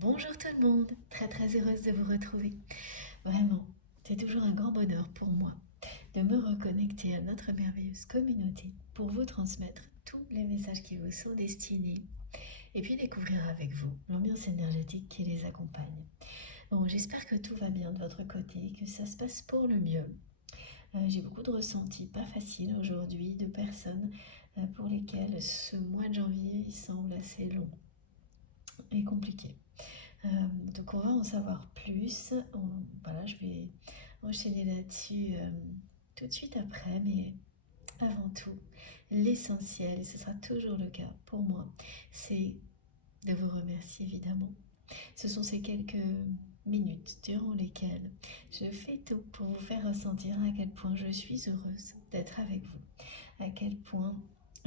Bonjour tout le monde, très heureuse de vous retrouver. Vraiment, c'est toujours un grand bonheur pour moi de me reconnecter à notre merveilleuse communauté pour vous transmettre tous les messages qui vous sont destinés et puis découvrir avec vous l'ambiance énergétique qui les accompagne. Bon, j'espère que tout va bien de votre côté, que ça se passe pour le mieux. J'ai beaucoup de ressentis pas faciles aujourd'hui de personnes pour lesquelles ce mois de janvier semble assez long et compliqué. Donc on va en savoir plus. Voilà, je vais enchaîner là-dessus tout de suite après, mais avant tout, l'essentiel, et ce sera toujours le cas pour moi, c'est de vous remercier évidemment. Ce sont ces quelques minutes durant lesquelles je fais tout pour vous faire ressentir à quel point je suis heureuse d'être avec vous, à quel point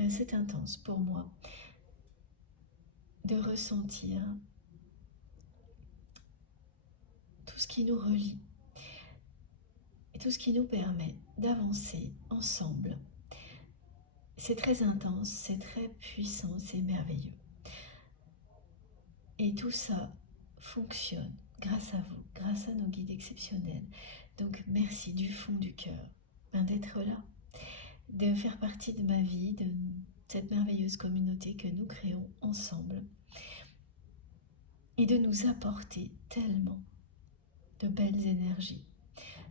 c'est intense pour moi de ressentir tout ce qui nous relie et tout ce qui nous permet d'avancer ensemble. C'est très intense, c'est très puissant, c'est merveilleux. Et tout ça fonctionne grâce à vous, grâce à nos guides exceptionnels. Donc merci du fond du cœur d'être là, de faire partie de ma vie, de cette merveilleuse communauté que nous créons ensemble et de nous apporter tellement de belles énergies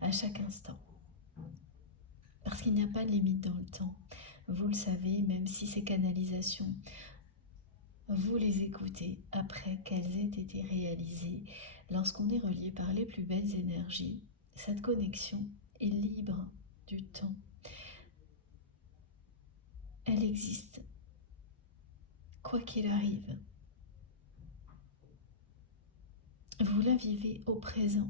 à chaque instant. Parce qu'il n'y a pas de limite dans le temps. Vous le savez, même si ces canalisations, vous les écoutez après qu'elles aient été réalisées, lorsqu'on est relié par les plus belles énergies, cette connexion est libre du temps. Elle existe, quoi qu'il arrive. Vous la vivez au présent.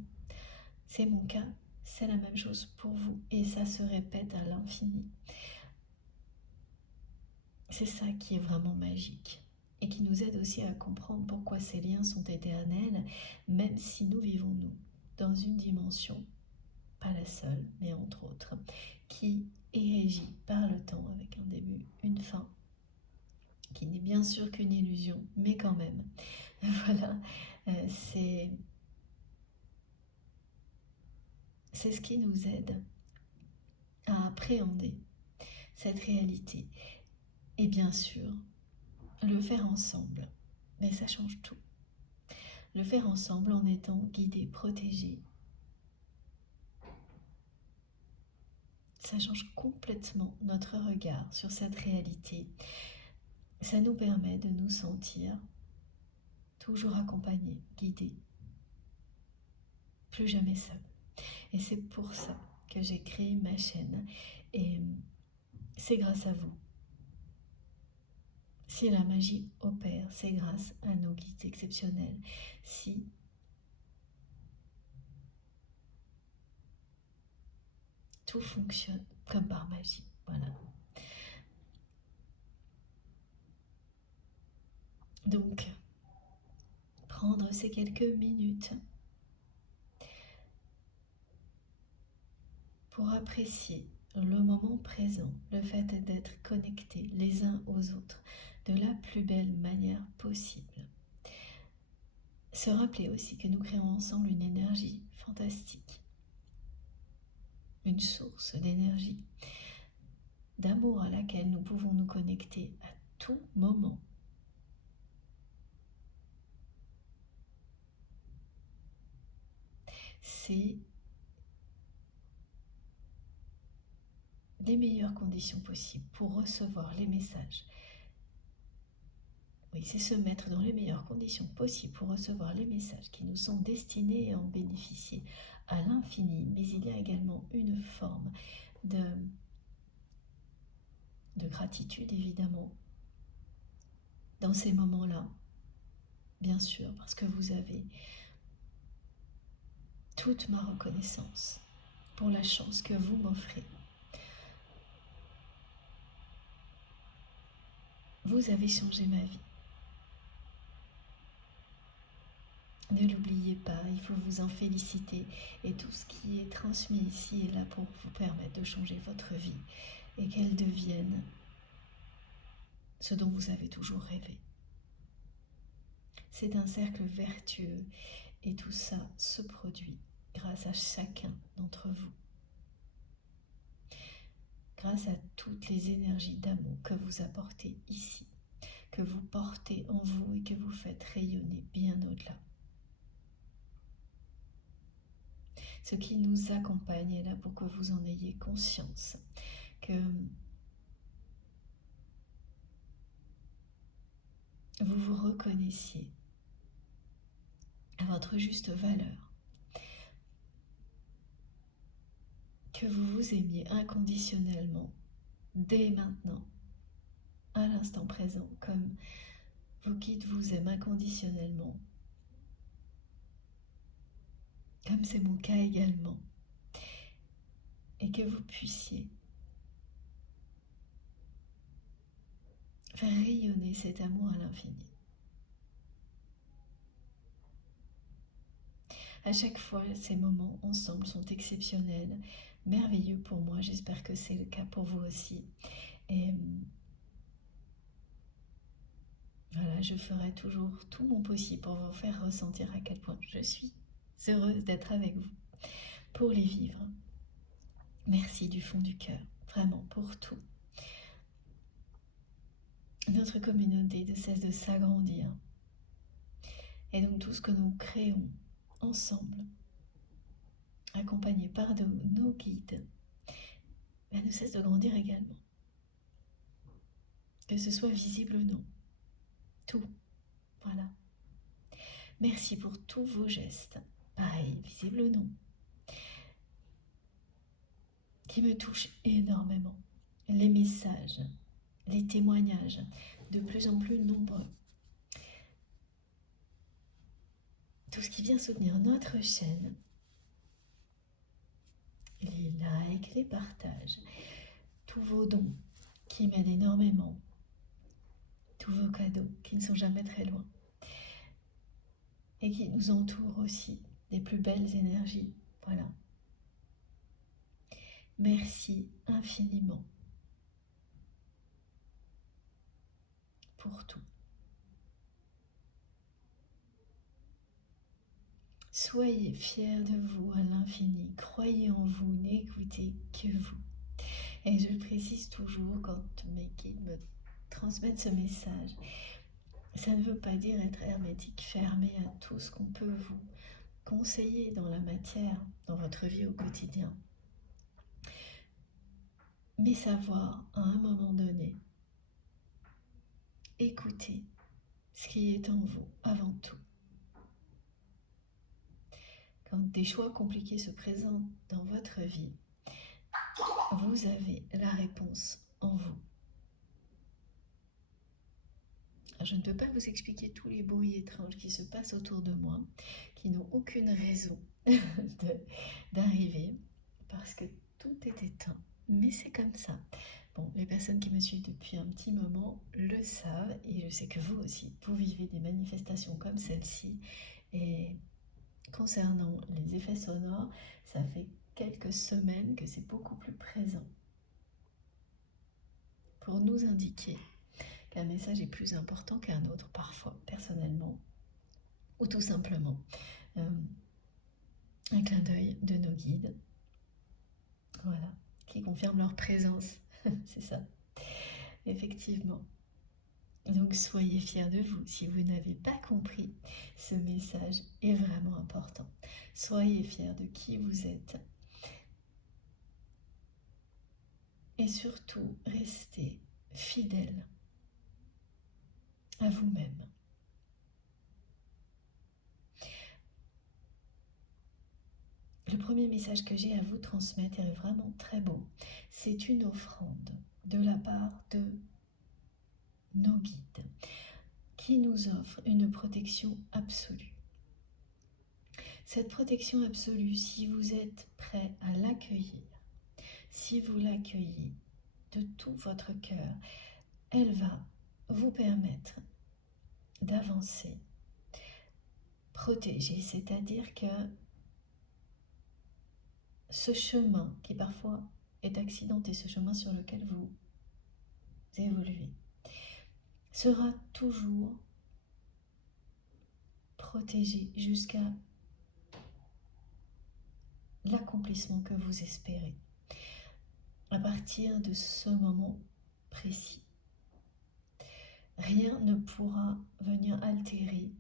C'est mon cas, c'est la même chose pour vous et ça se répète à l'infini. C'est ça qui est vraiment magique et qui nous aide aussi à comprendre pourquoi ces liens sont éternels, même si nous vivons, nous, dans une dimension, pas la seule, mais entre autres, qui est régie par le temps avec un début, une fin, qui n'est bien sûr qu'une illusion, mais quand même. Voilà, c'est ce qui nous aide à appréhender cette réalité. Et bien sûr, le faire ensemble, mais ça change tout. Le faire ensemble en étant guidé, protégé, ça change complètement notre regard sur cette réalité. Ça nous permet de nous sentir toujours accompagnés, guidés, plus jamais seuls. Et c'est pour ça que j'ai créé ma chaîne et c'est grâce à vous. Si la magie opère, c'est grâce à nos guides exceptionnels. Si tout fonctionne comme par magie, voilà. Donc, prendre ces quelques minutes pour apprécier le moment présent, le fait d'être connectés les uns aux autres de la plus belle manière possible. Se rappeler aussi que nous créons ensemble une énergie fantastique, une source d'énergie, d'amour à laquelle nous pouvons nous connecter à tout moment. C'est les meilleures conditions possibles pour recevoir les messages. Oui, c'est se mettre dans les meilleures conditions possibles pour recevoir les messages qui nous sont destinés et en bénéficier à l'infini. Mais il y a également une forme de gratitude, évidemment, dans ces moments-là. Bien sûr, parce que vous avez toute ma reconnaissance pour la chance que vous m'offrez. Vous avez changé ma vie. Ne l'oubliez pas, il faut vous en féliciter et tout ce qui est transmis ici est là pour vous permettre de changer votre vie et qu'elle devienne ce dont vous avez toujours rêvé. C'est un cercle vertueux et tout ça se produit grâce à chacun d'entre vous. Grâce à toutes les énergies d'amour que vous apportez ici, que vous portez en vous et que vous faites rayonner bien au-delà. Ce qui nous accompagne est là pour que vous en ayez conscience, que vous vous reconnaissiez à votre juste valeur, que vous vous aimiez inconditionnellement dès maintenant, à l'instant présent, comme vos guides vous aiment inconditionnellement, comme c'est mon cas également, et que vous puissiez faire rayonner cet amour à l'infini. À chaque fois, ces moments ensemble sont exceptionnels, merveilleux pour moi. J'espère que c'est le cas pour vous aussi. Et voilà, je ferai toujours tout mon possible pour vous faire ressentir à quel point je suis heureuse d'être avec vous, pour les vivre. Merci du fond du cœur, vraiment pour tout. Notre communauté ne cesse de s'agrandir. Et donc tout ce que nous créons ensemble, accompagnés par nos guides, ne cesse de grandir également. Que ce soit visible ou non. Tout. Voilà. Merci pour tous vos gestes, pareil, visibles ou non, qui me touchent énormément. Les messages, les témoignages, de plus en plus nombreux. Tout ce qui vient soutenir notre chaîne, les likes, les partages, tous vos dons qui m'aident énormément, tous vos cadeaux qui ne sont jamais très loin et qui nous entourent aussi des plus belles énergies. Voilà. Merci infiniment pour tout. Soyez fiers de vous à l'infini, croyez en vous, n'écoutez que vous. Et je le précise toujours quand mes guides me transmettent ce message, ça ne veut pas dire être hermétique, fermé à tout ce qu'on peut vous conseiller dans la matière, dans votre vie au quotidien. Mais savoir, à un moment donné, écouter ce qui est en vous avant tout. Quand des choix compliqués se présentent dans votre vie, vous avez la réponse en vous. Je ne peux pas vous expliquer tous les bruits étranges qui se passent autour de moi, qui n'ont aucune raison d'arriver, parce que tout est éteint. Mais c'est comme ça. Bon, les personnes qui me suivent depuis un petit moment le savent, et je sais que vous aussi, vous vivez des manifestations comme celle-ci. Et concernant les effets sonores, ça fait quelques semaines que c'est beaucoup plus présent pour nous indiquer qu'un message est plus important qu'un autre, parfois, personnellement, ou tout simplement un clin d'œil de nos guides, voilà, qui confirment leur présence, c'est ça, effectivement. Donc soyez fiers de vous. Si vous n'avez pas compris, ce message est vraiment important. Soyez fiers de qui vous êtes. Et surtout, restez fidèles à vous-même. Le premier message que j'ai à vous transmettre est vraiment très beau. C'est une offrande de la part de nos guides qui nous offrent une protection absolue. Cette protection absolue, si vous êtes prêt à l'accueillir, si vous l'accueillez de tout votre cœur, elle va vous permettre d'avancer, protéger, c'est-à-dire que ce chemin qui parfois est accidenté, ce chemin sur lequel vous évoluez, sera toujours protégé jusqu'à l'accomplissement que vous espérez. À partir de ce moment précis, rien ne pourra venir altérer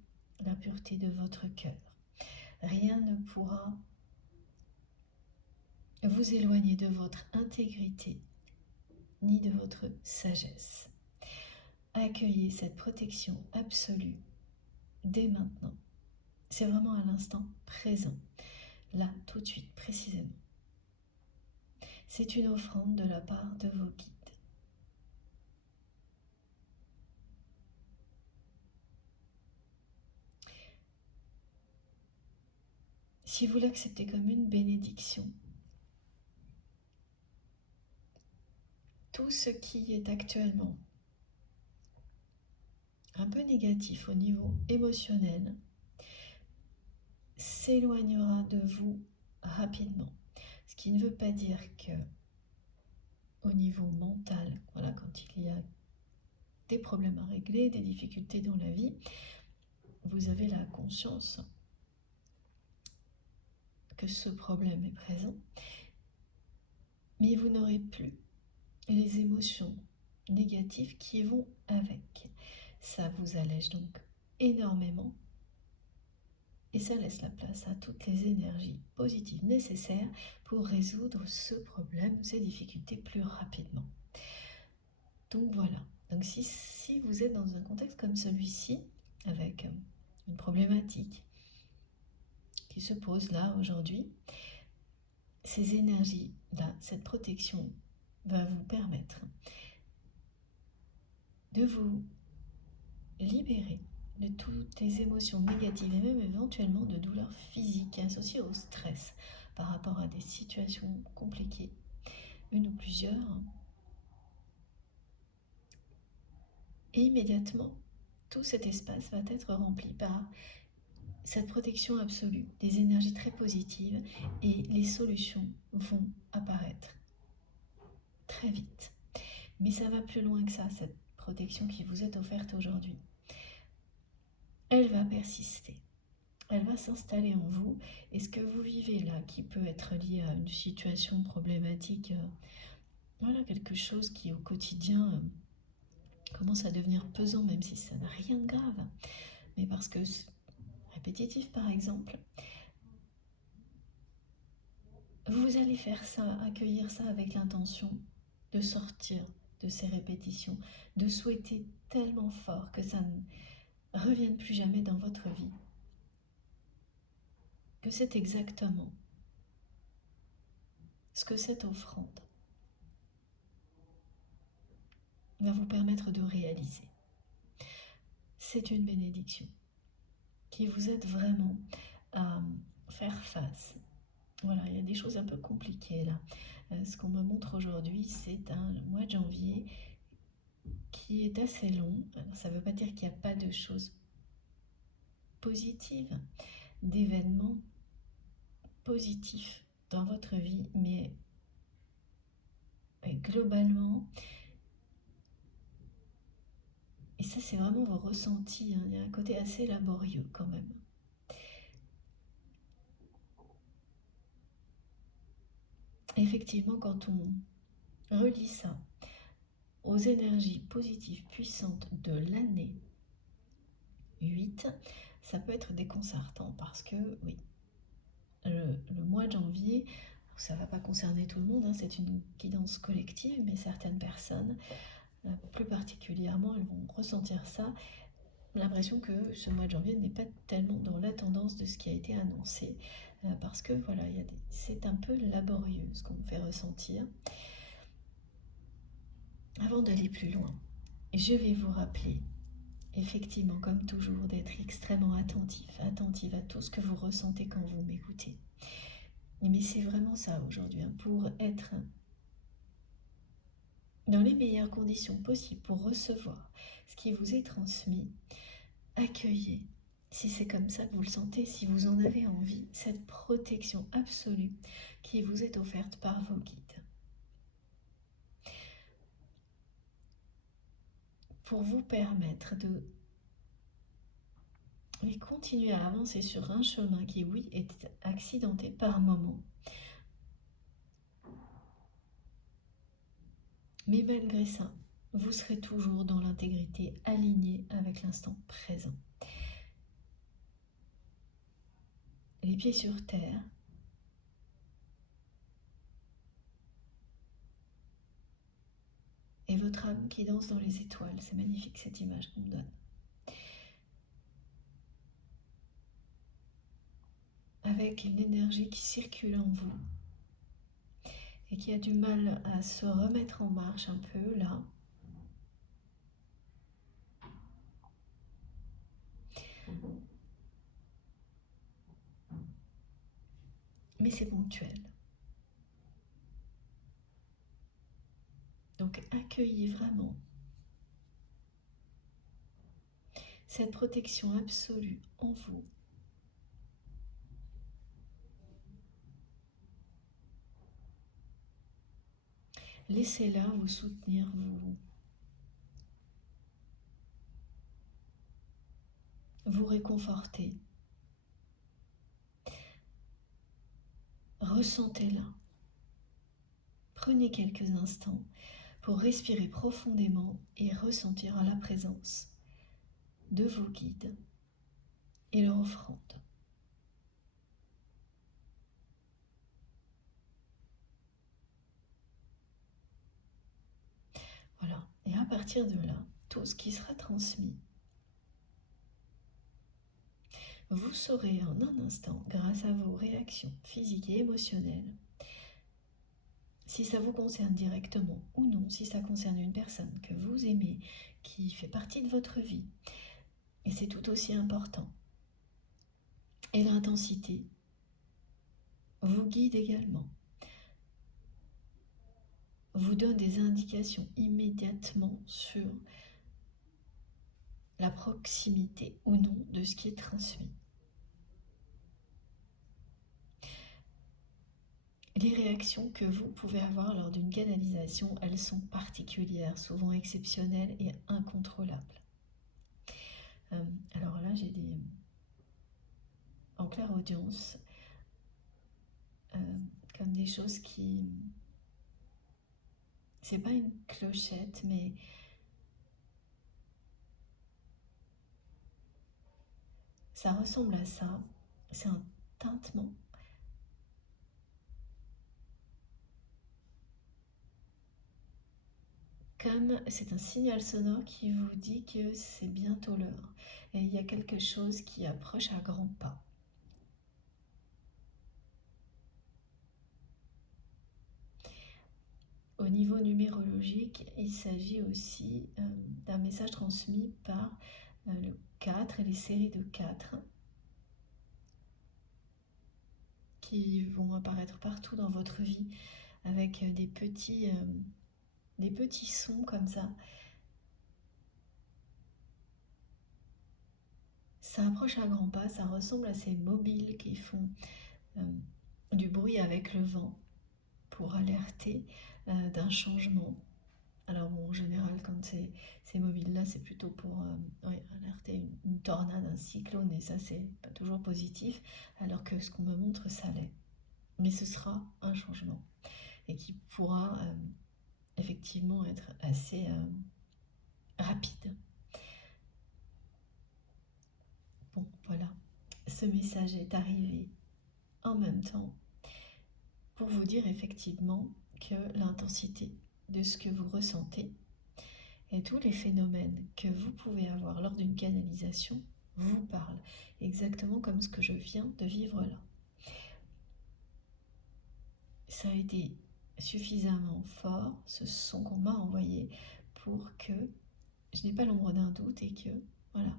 la pureté de votre cœur. Rien ne pourra vous éloigner de votre intégrité ni de votre sagesse. Accueillez cette protection absolue dès maintenant. C'est vraiment à l'instant présent, là, tout de suite, précisément. C'est une offrande de la part de vos guides. Si vous l'acceptez comme une bénédiction, tout ce qui est actuellement un peu négatif au niveau émotionnel s'éloignera de vous rapidement. Ce qui ne veut pas dire que au niveau mental, voilà, quand il y a des problèmes à régler, des difficultés dans la vie, vous avez la conscience que ce problème est présent, mais vous n'aurez plus les émotions négatives qui vont avec. Ça vous allège donc énormément et ça laisse la place à toutes les énergies positives nécessaires pour résoudre ce problème, ces difficultés plus rapidement. Donc voilà, donc si vous êtes dans un contexte comme celui-ci, avec une problématique qui se pose là aujourd'hui, ces énergies-là, cette protection va vous permettre de vous libérer de toutes les émotions négatives et même éventuellement de douleurs physiques associées au stress par rapport à des situations compliquées, une ou plusieurs. Et immédiatement, tout cet espace va être rempli par cette protection absolue, des énergies très positives, et les solutions vont apparaître très vite. Mais ça va plus loin que ça, cette protection qui vous est offerte aujourd'hui. Elle va persister, elle va s'installer en vous, et ce que vous vivez là, qui peut être lié à une situation problématique, voilà, quelque chose qui au quotidien commence à devenir pesant, même si ça n'a rien de grave, mais parce que répétitif par exemple, vous allez faire ça, accueillir ça avec l'intention de sortir de ces répétitions, de souhaiter tellement fort que ça ne revienne plus jamais dans votre vie, que c'est exactement ce que cette offrande va vous permettre de réaliser. C'est une bénédiction qui vous aide vraiment à faire face. Voilà, il y a des choses un peu compliquées là. Ce qu'on me montre aujourd'hui, c'est un mois de janvier qui est assez long. Alors, ça ne veut pas dire qu'il n'y a pas de choses positives, d'événements positifs dans votre vie, mais globalement, et ça c'est vraiment vos ressentis, hein, il y a un côté assez laborieux quand même. Effectivement, quand on relie ça aux énergies positives puissantes de l'année 8, ça peut être déconcertant parce que, oui, le mois de janvier, ça ne va pas concerner tout le monde, hein, c'est une guidance collective, mais certaines personnes, plus particulièrement, elles vont ressentir ça, l'impression que ce mois de janvier n'est pas tellement dans la tendance de ce qui a été annoncé, parce que voilà, c'est un peu laborieux ce qu'on me fait ressentir. Avant d'aller plus loin, je vais vous rappeler, effectivement, comme toujours, d'être extrêmement attentive à tout ce que vous ressentez quand vous m'écoutez. Mais c'est vraiment ça aujourd'hui, hein, pour être dans les meilleures conditions possibles, pour recevoir ce qui vous est transmis, accueillez, si c'est comme ça que vous le sentez, si vous en avez envie, cette protection absolue qui vous est offerte par vos guides. Pour vous permettre de Et continuez à avancer sur un chemin qui, oui, est accidenté par moments. Mais malgré ça, vous serez toujours dans l'intégrité, aligné avec l'instant présent. Les pieds sur terre. Et votre âme qui danse dans les étoiles. C'est magnifique cette image qu'on me donne. Avec une énergie qui circule en vous et qui a du mal à se remettre en marche un peu là. Mais c'est ponctuel. Donc accueillez vraiment cette protection absolue en vous. Laissez-la vous soutenir, vous réconforter. Ressentez-la. Prenez quelques instants pour respirer profondément et ressentir la présence de vos guides et leur offrande. Voilà, et à partir de là, tout ce qui sera transmis, vous saurez en un instant, grâce à vos réactions physiques et émotionnelles, si ça vous concerne directement ou non, si ça concerne une personne que vous aimez, qui fait partie de votre vie, et c'est tout aussi important. Et l'intensité vous guide également, vous donne des indications immédiatement sur la proximité ou non de ce qui est transmis. Les réactions que vous pouvez avoir lors d'une canalisation, elles sont particulières, souvent exceptionnelles et incontrôlables. Alors là, j'ai en clairaudience, comme des choses qui... C'est pas une clochette, mais ça ressemble à ça. C'est un tintement. Comme c'est un signal sonore qui vous dit que c'est bientôt l'heure. Et il y a quelque chose qui approche à grands pas. Au niveau numérologique, il s'agit aussi d'un message transmis par le 4 et les séries de 4 qui vont apparaître partout dans votre vie avec des petits sons comme ça. Ça approche à grands pas, ça ressemble à ces mobiles qui font du bruit avec le vent pour alerter d'un changement. Alors bon, en général, quand ces mobiles-là, c'est plutôt pour alerter une tornade, un cyclone, et ça, c'est pas toujours positif, alors que ce qu'on me montre, ça l'est. Mais ce sera un changement, et qui pourra effectivement être assez rapide. Bon, voilà, ce message est arrivé en même temps pour vous dire effectivement que l'intensité de ce que vous ressentez et tous les phénomènes que vous pouvez avoir lors d'une canalisation vous parlent, exactement comme ce que je viens de vivre là. Ça a été suffisamment fort, ce son qu'on m'a envoyé, pour que je n'ai pas l'ombre d'un doute et que, voilà,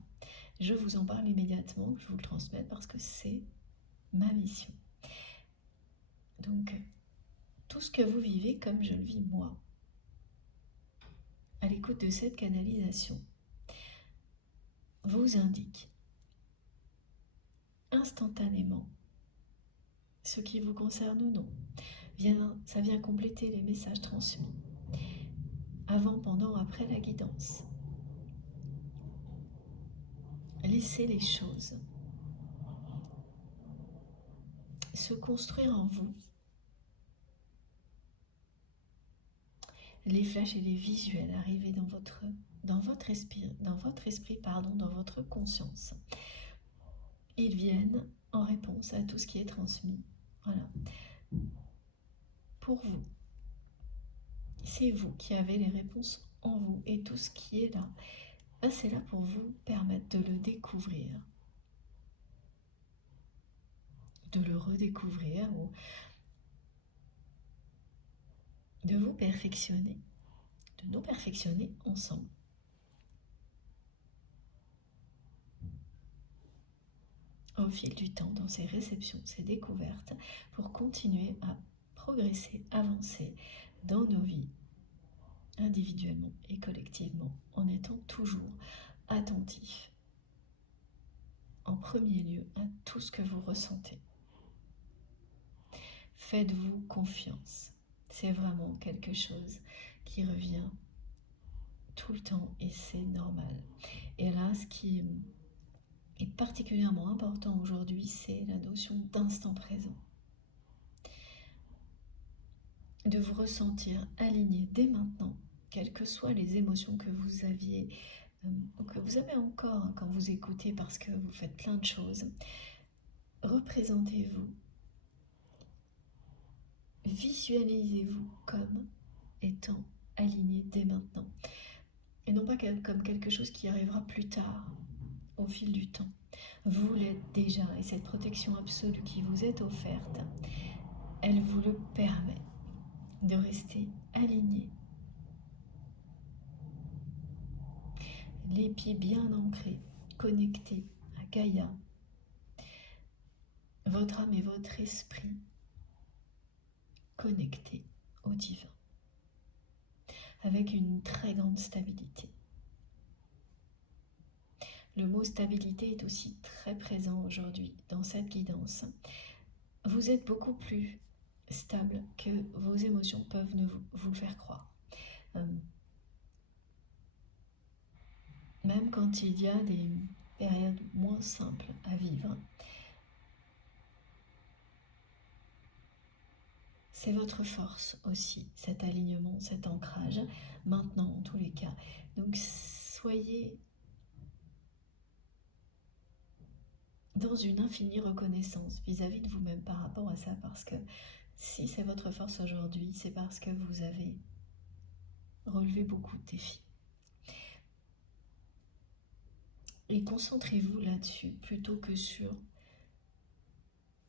je vous en parle immédiatement, que je vous le transmette parce que c'est ma mission. Donc, tout ce que vous vivez comme je le vis moi, à l'écoute de cette canalisation, vous indique instantanément ce qui vous concerne ou non. Ça vient compléter les messages transmis avant, pendant, après la guidance. laisser les choses se construire en vous. Les flashs et les visuels arriver dans votre esprit, dans votre conscience. Ils viennent en réponse à tout ce qui est transmis. Voilà. Pour vous. C'est vous qui avez les réponses en vous. Et tout ce qui est là, c'est là pour vous permettre de le découvrir. De le redécouvrir ou de vous perfectionner. De nous perfectionner ensemble. Au fil du temps, dans ces réceptions, ces découvertes, pour continuer à progresser, avancer dans nos vies, individuellement et collectivement, en étant toujours attentif, en premier lieu, à tout ce que vous ressentez. Faites-vous confiance. C'est vraiment quelque chose qui revient tout le temps et c'est normal. Et là, ce qui est particulièrement important aujourd'hui, c'est la notion d'instant présent. De vous ressentir aligné dès maintenant, quelles que soient les émotions que vous aviez ou que vous avez encore quand vous écoutez parce que vous faites plein de choses. Représentez-vous, visualisez-vous comme étant aligné dès maintenant. Et non pas comme quelque chose qui arrivera plus tard, au fil du temps. Vous l'êtes déjà et cette protection absolue qui vous est offerte, elle vous le permet de rester aligné. Les pieds bien ancrés, connectés à Gaïa, votre âme et votre esprit connectés au divin, avec une très grande stabilité. Le mot stabilité est aussi très présent aujourd'hui dans cette guidance. Vous êtes beaucoup plus stable que vos émotions peuvent vous faire croire. Même quand il y a des périodes moins simples à vivre, c'est votre force aussi, cet alignement, cet ancrage, maintenant en tous les cas. Donc soyez dans une infinie reconnaissance vis-à-vis de vous-même par rapport à ça, parce que si c'est votre force aujourd'hui, c'est parce que vous avez relevé beaucoup de défis. Et concentrez-vous là-dessus plutôt que sur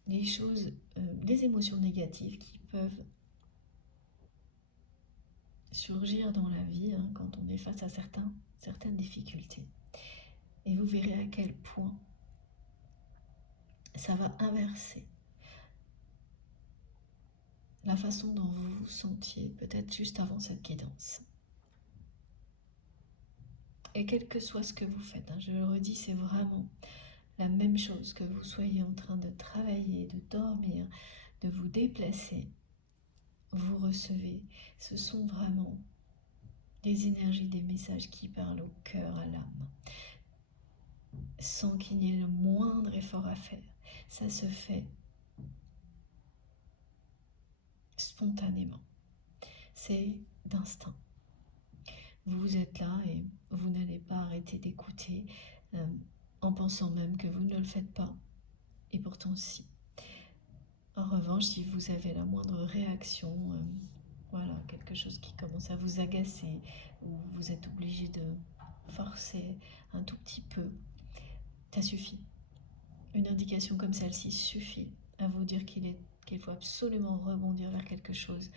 les choses, les émotions négatives qui peuvent surgir dans la vie quand on est face à certaines difficultés. Et vous verrez à quel point ça va inverser la façon dont vous vous sentiez peut-être juste avant cette guidance. Et quel que soit ce que vous faites, je le redis, c'est vraiment la même chose, que vous soyez en train de travailler, de dormir, de vous déplacer, vous recevez. Ce sont vraiment des énergies, des messages qui parlent au cœur, à l'âme, sans qu'il n'y ait le moindre effort à faire. Ça se fait spontanément. C'est d'instinct. Vous êtes là et vous n'allez pas arrêter d'écouter en pensant même que vous ne le faites pas. Et pourtant si. En revanche, si vous avez la moindre réaction, voilà, quelque chose qui commence à vous agacer, ou vous êtes obligé de forcer un tout petit peu, ça suffit. Une indication comme celle-ci suffit à vous dire qu'il faut absolument rebondir vers quelque chose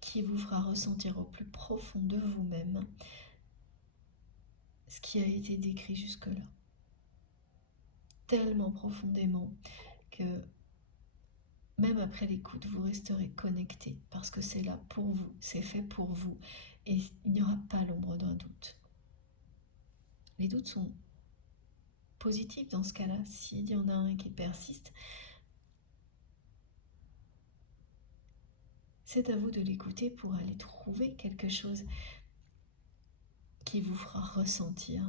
qui vous fera ressentir au plus profond de vous-même ce qui a été décrit jusque-là. Tellement profondément que même après l'écoute, vous resterez connecté parce que c'est là pour vous, c'est fait pour vous et il n'y aura pas l'ombre d'un doute. Les doutes sont positifs dans ce cas-là, s'il y en a un qui persiste. C'est à vous de l'écouter pour aller trouver quelque chose qui vous fera ressentir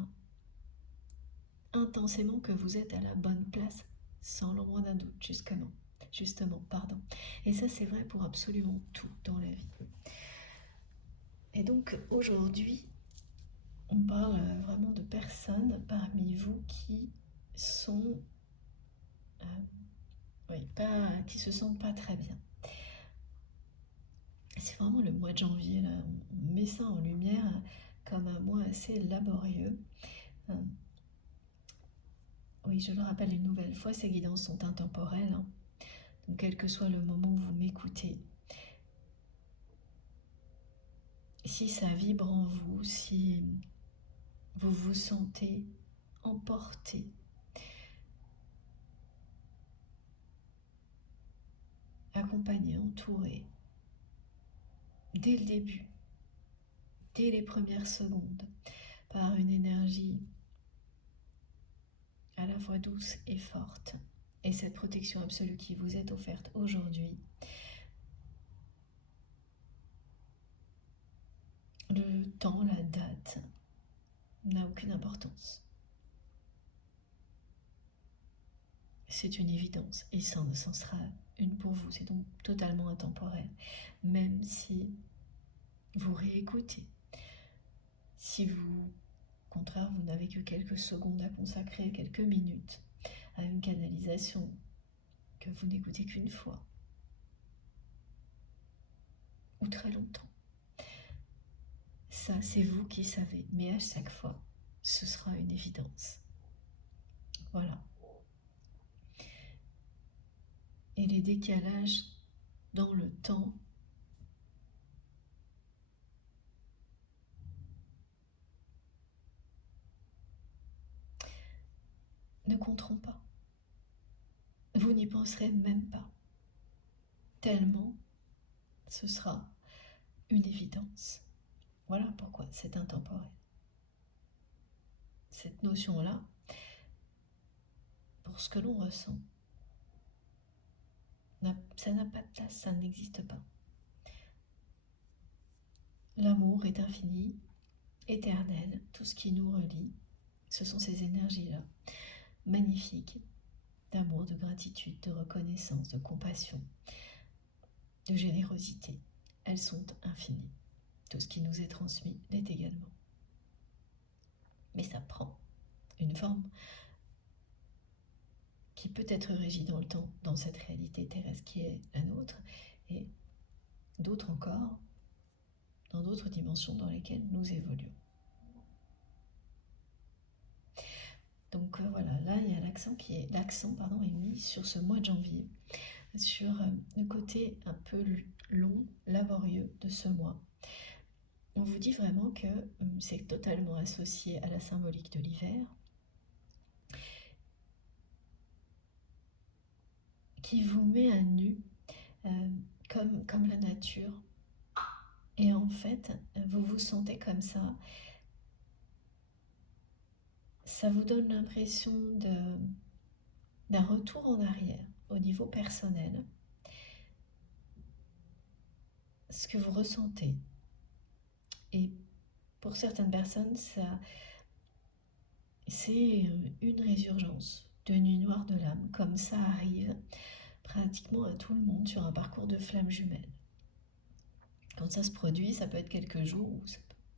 intensément que vous êtes à la bonne place, sans l'ombre d'un doute, justement, pardon. Et ça, c'est vrai pour absolument tout dans la vie. Et donc, aujourd'hui, on parle vraiment de personnes parmi vous qui sont, qui se sentent pas très bien. C'est vraiment le mois de janvier, là, on met ça en lumière comme un mois assez laborieux. Oui, je le rappelle une nouvelle fois, ces guidances sont intemporelles. Donc, quel que soit le moment où vous m'écoutez, si ça vibre en vous, si vous vous sentez emporté, accompagné, entouré, dès le début, dès les premières secondes, par une énergie à la fois douce et forte, et cette protection absolue qui vous est offerte aujourd'hui, le temps, la date, n'a aucune importance. C'est une évidence, et ça en sera une pour vous, c'est donc totalement intemporel, même si vous réécoutez, si vous, au contraire, vous n'avez que quelques secondes à consacrer, quelques minutes, à une canalisation que vous n'écoutez qu'une fois, ou très longtemps. Ça, c'est vous qui savez, mais à chaque fois, ce sera une évidence. Voilà. Et les décalages dans le temps ne compteront pas. Vous n'y penserez même pas. Tellement ce sera une évidence. Voilà pourquoi c'est intemporel. Cette notion-là, pour ce que l'on ressent, ça n'a pas de place, ça n'existe pas. L'amour est infini, éternel, tout ce qui nous relie, ce sont ces énergies-là, magnifiques, d'amour, de gratitude, de reconnaissance, de compassion, de générosité. Elles sont infinies. Tout ce qui nous est transmis l'est également. Mais ça prend une forme qui peut être régie dans le temps, dans cette réalité terrestre qui est la nôtre, et d'autres encore dans d'autres dimensions dans lesquelles nous évoluons. Donc voilà, là il y a l'accent est mis sur ce mois de janvier, sur le côté un peu long, laborieux de ce mois. On vous dit vraiment que c'est totalement associé à la symbolique de l'hiver, qui vous met à nu comme la nature. Et en fait, vous vous sentez comme ça. Ça vous donne l'impression d'un retour en arrière au niveau personnel. Ce que vous ressentez. Et pour certaines personnes, c'est une résurgence de nuit noire de l'âme, comme ça arrive pratiquement à tout le monde sur un parcours de flammes jumelles. Quand ça se produit, ça peut être quelques jours, ou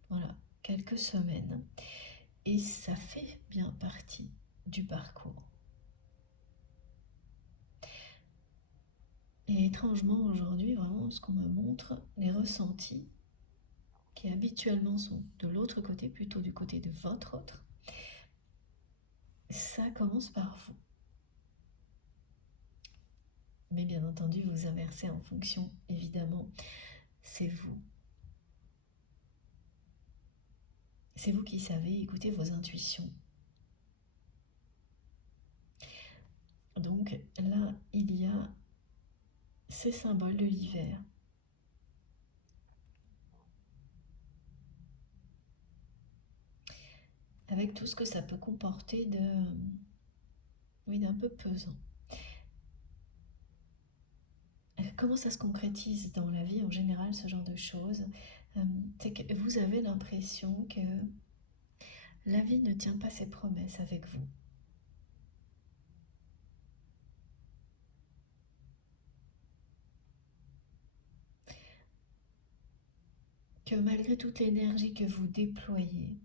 voilà, quelques semaines, et ça fait bien partie du parcours. Et étrangement, aujourd'hui, vraiment, ce qu'on me montre, les ressentis, qui habituellement sont de l'autre côté, plutôt du côté de votre autre, ça commence par vous. Mais bien entendu, vous inversez en fonction, évidemment, c'est vous. C'est vous qui savez écouter vos intuitions. Donc là, il y a ces symboles de l'hiver. Avec tout ce que ça peut comporter d'un peu pesant. Comment ça se concrétise dans la vie en général, ce genre de choses? C'est que vous avez l'impression que la vie ne tient pas ses promesses avec vous. Que malgré toute l'énergie que vous déployez,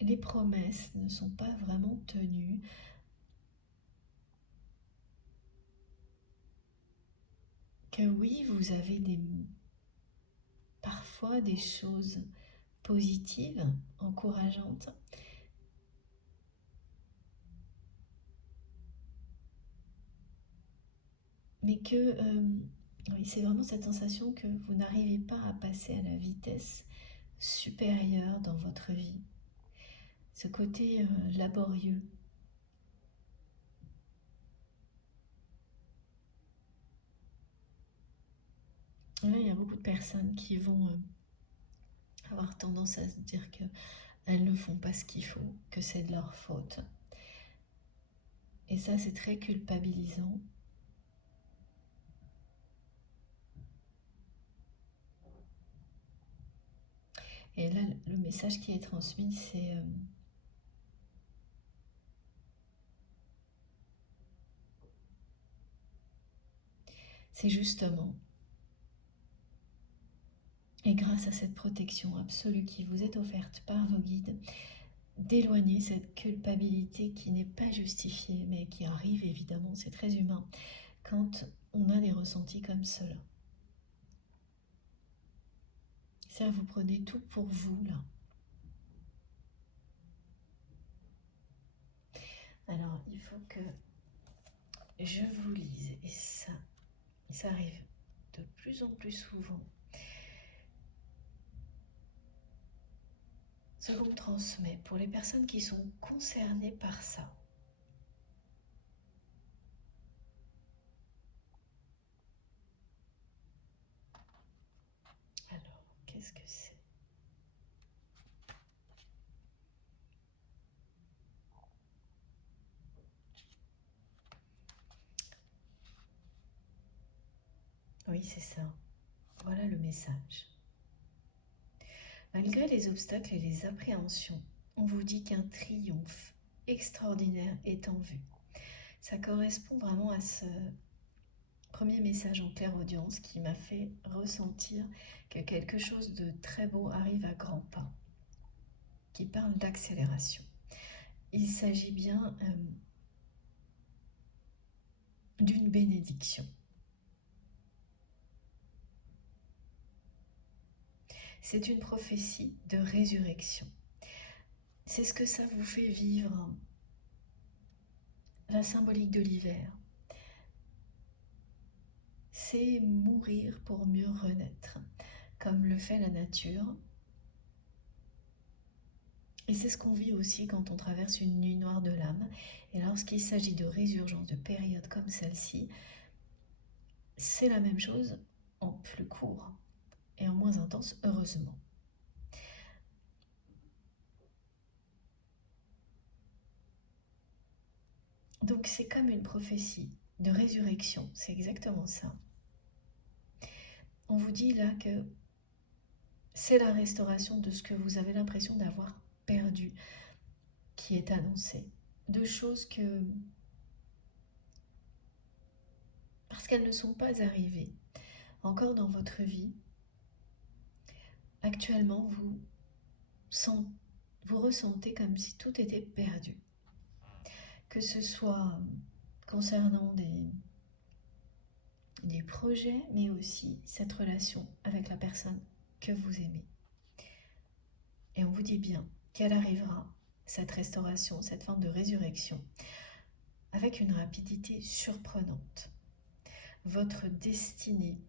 les promesses ne sont pas vraiment tenues. Que oui, vous avez parfois des choses positives, encourageantes, mais que oui, c'est vraiment cette sensation que vous n'arrivez pas à passer à la vitesse supérieure dans votre vie. Ce côté laborieux. Et là, il y a beaucoup de personnes qui vont avoir tendance à se dire qu'elles ne font pas ce qu'il faut, que c'est de leur faute. Et ça, c'est très culpabilisant. Et là, le message qui est transmis, c'est justement, et grâce à cette protection absolue qui vous est offerte par vos guides, d'éloigner cette culpabilité qui n'est pas justifiée, mais qui arrive évidemment, c'est très humain, quand on a des ressentis comme cela. Ça, vous prenez tout pour vous, là. Alors, il faut que je vous lise, et ça arrive de plus en plus souvent. Ce qu'on transmet pour les personnes qui sont concernées par ça. Alors, qu'est-ce que c'est ? Oui, c'est ça. Voilà le message. Malgré les obstacles et les appréhensions, on vous dit qu'un triomphe extraordinaire est en vue. Ça correspond vraiment à ce premier message en clairaudience qui m'a fait ressentir que quelque chose de très beau arrive à grands pas, qui parle d'accélération. Il s'agit bien d'une bénédiction. C'est une prophétie de résurrection. C'est ce que ça vous fait vivre, la symbolique de l'hiver. C'est mourir pour mieux renaître, comme le fait la nature. Et c'est ce qu'on vit aussi quand on traverse une nuit noire de l'âme. Et lorsqu'il s'agit de résurgence, de périodes comme celle-ci, c'est la même chose en plus court et en moins intense, heureusement. Donc c'est comme une prophétie de résurrection, c'est exactement ça. On vous dit là que c'est la restauration de ce que vous avez l'impression d'avoir perdu qui est annoncée. De choses que, parce qu'elles ne sont pas arrivées encore dans votre vie, actuellement vous ressentez comme si tout était perdu. Que ce soit concernant des projets, mais aussi cette relation avec la personne que vous aimez. Et on vous dit bien qu'elle arrivera, cette restauration, cette forme de résurrection, avec une rapidité surprenante. Votre destinée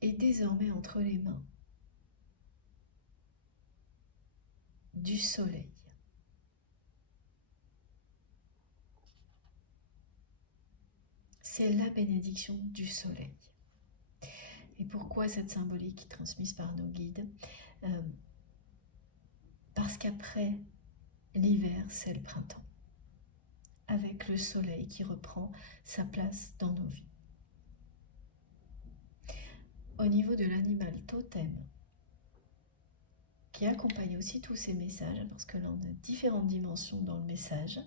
est désormais entre les mains du soleil. C'est la bénédiction du soleil. Et pourquoi cette symbolique transmise par nos guides ? Parce qu'après l'hiver, c'est le printemps, avec le soleil qui reprend sa place dans nos vies. au niveau de l'animal totem, qui accompagne aussi tous ces messages, parce que là on a différentes dimensions dans le message.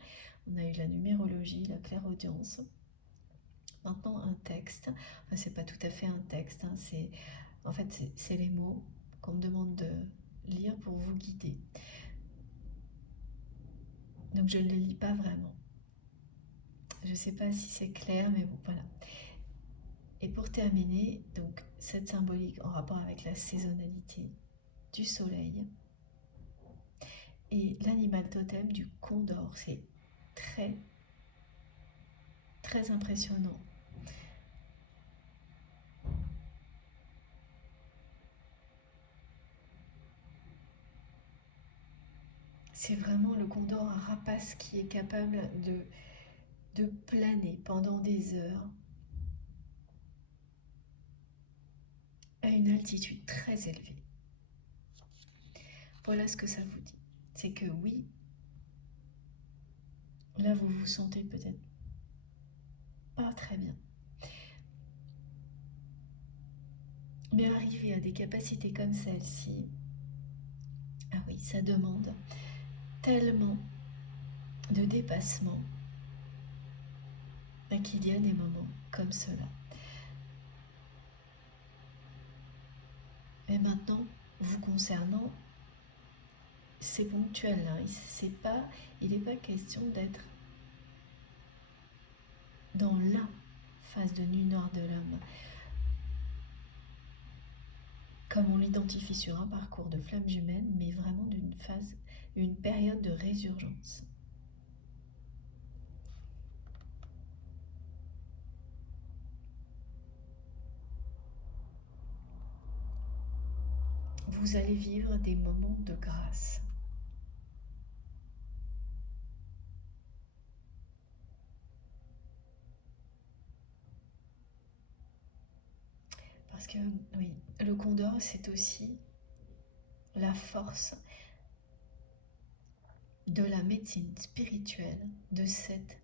On a eu la numérologie, la clairaudience. Maintenant un texte, enfin c'est pas tout à fait un texte, hein, en fait c'est les mots qu'on me demande de lire pour vous guider. Donc je ne les lis pas vraiment. Je ne sais pas si c'est clair, mais bon, voilà. Et pour terminer, donc cette symbolique en rapport avec la saisonnalité du soleil et l'animal totem du condor, c'est très, très impressionnant. C'est vraiment le condor, un rapace qui est capable de planer pendant des heures à une altitude très élevée. Voilà ce que ça vous dit. C'est que oui, là vous vous sentez peut-être pas très bien. Mais arriver à des capacités comme celle-ci, ah oui, ça demande tellement de dépassement qu'il y a des moments comme cela. Mais maintenant, vous concernant, c'est ponctuel. Hein. Il n'est pas question d'être dans la phase de nuit noire de l'homme, comme on l'identifie sur un parcours de flamme jumelle, mais vraiment une période de résurgence. Vous allez vivre des moments de grâce. Parce que, oui, le condor, c'est aussi la force de la médecine spirituelle de cet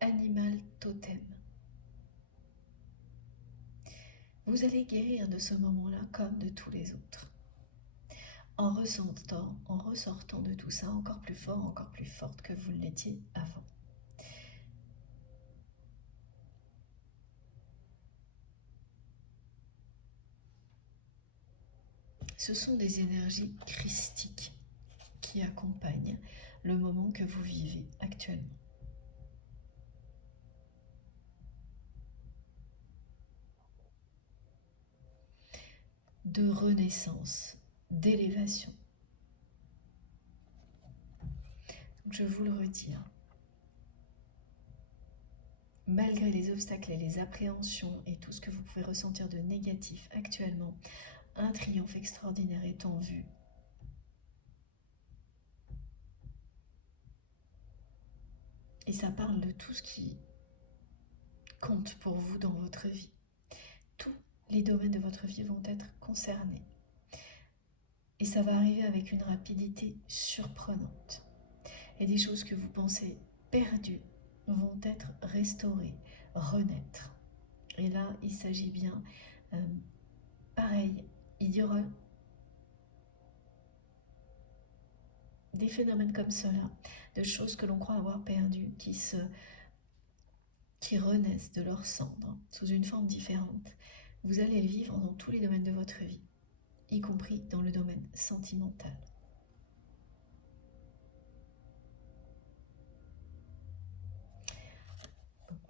animal totem. Vous allez guérir de ce moment-là comme de tous les autres. En ressortant de tout ça encore plus fort, encore plus forte que vous l'étiez avant. Ce sont des énergies christiques qui accompagnent le moment que vous vivez actuellement. De renaissance, d'élévation. Je vous le redis, hein. Malgré les obstacles et les appréhensions et tout ce que vous pouvez ressentir de négatif actuellement, un triomphe extraordinaire est en vue. Et ça parle de tout ce qui compte pour vous dans votre vie. Tous les domaines de votre vie vont être concernés. Et ça va arriver avec une rapidité surprenante. Et des choses que vous pensez perdues vont être restaurées, renaître. Et là, il s'agit bien, pareil, il y aura des phénomènes comme cela, de choses que l'on croit avoir perdues, qui renaissent de leur cendre sous une forme différente. Vous allez le vivre dans tous les domaines de votre vie, y compris dans le domaine sentimental.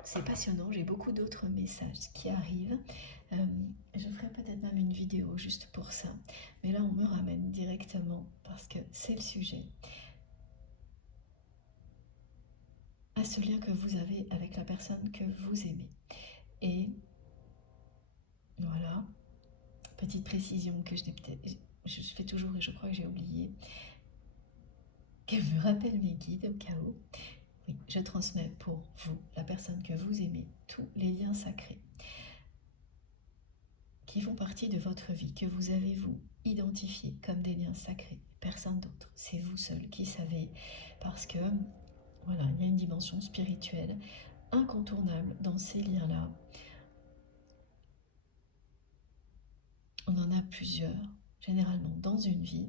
C'est passionnant, j'ai beaucoup d'autres messages qui arrivent. Je ferai peut-être même une vidéo juste pour ça. Mais là, on me ramène directement, parce que c'est le sujet, à ce lien que vous avez avec la personne que vous aimez. Et voilà, petite précision que je fais toujours et je crois que j'ai oublié, qu'elle me rappelle mes guides au cas où. Oui, je transmets pour vous, la personne que vous aimez, tous les liens sacrés qui font partie de votre vie, que vous avez vous identifiés comme des liens sacrés. Personne d'autre, c'est vous seul qui savez, parce que voilà, il y a une dimension spirituelle incontournable dans ces liens-là. On en a plusieurs, généralement dans une vie.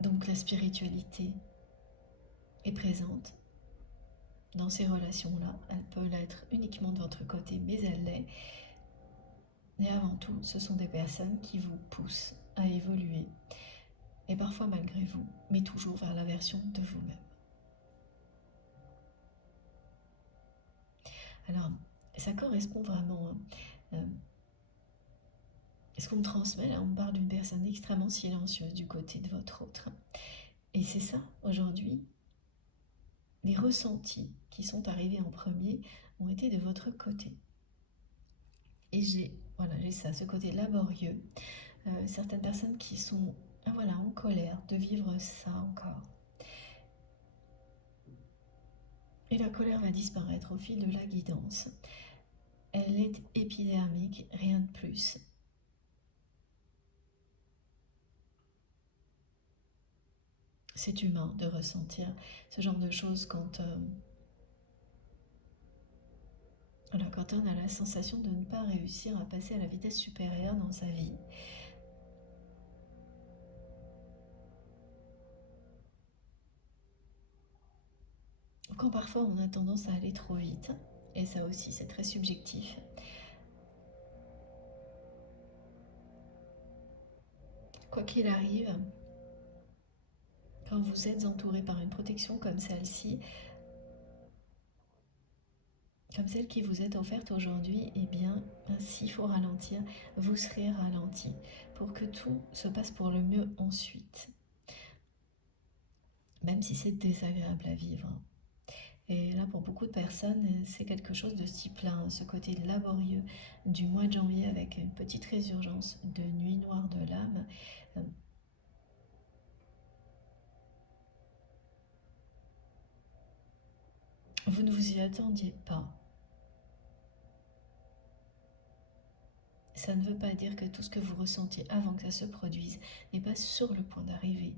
Donc la spiritualité est présente dans ces relations-là. Elle peut l'être uniquement de votre côté, mais elle l'est. Et avant tout, ce sont des personnes qui vous poussent à évoluer. Et parfois malgré vous, mais toujours vers la version de vous-même. Alors, ça correspond vraiment. Ce qu'on me transmet, là, on me parle d'une personne extrêmement silencieuse du côté de votre autre. Et c'est ça, aujourd'hui, les ressentis qui sont arrivés en premier ont été de votre côté. Et j'ai ça, ce côté laborieux. Certaines personnes qui sont en colère de vivre ça encore. Et la colère va disparaître au fil de la guidance. Elle est épidermique, rien de plus. C'est humain de ressentir ce genre de choses quand on a la sensation de ne pas réussir à passer à la vitesse supérieure dans sa vie. Quand parfois on a tendance à aller trop vite, et ça aussi c'est très subjectif. Quoi qu'il arrive, quand vous êtes entouré par une protection comme celle-ci, comme celle qui vous est offerte aujourd'hui, eh bien, s'il faut ralentir, vous serez ralenti pour que tout se passe pour le mieux ensuite. Même si c'est désagréable à vivre. Et là, pour beaucoup de personnes, c'est quelque chose de ce type-là, ce côté laborieux du mois de janvier avec une petite résurgence de nuit noire de l'âme. Vous ne vous y attendiez pas. Ça ne veut pas dire que tout ce que vous ressentiez avant que ça se produise n'est pas sur le point d'arriver.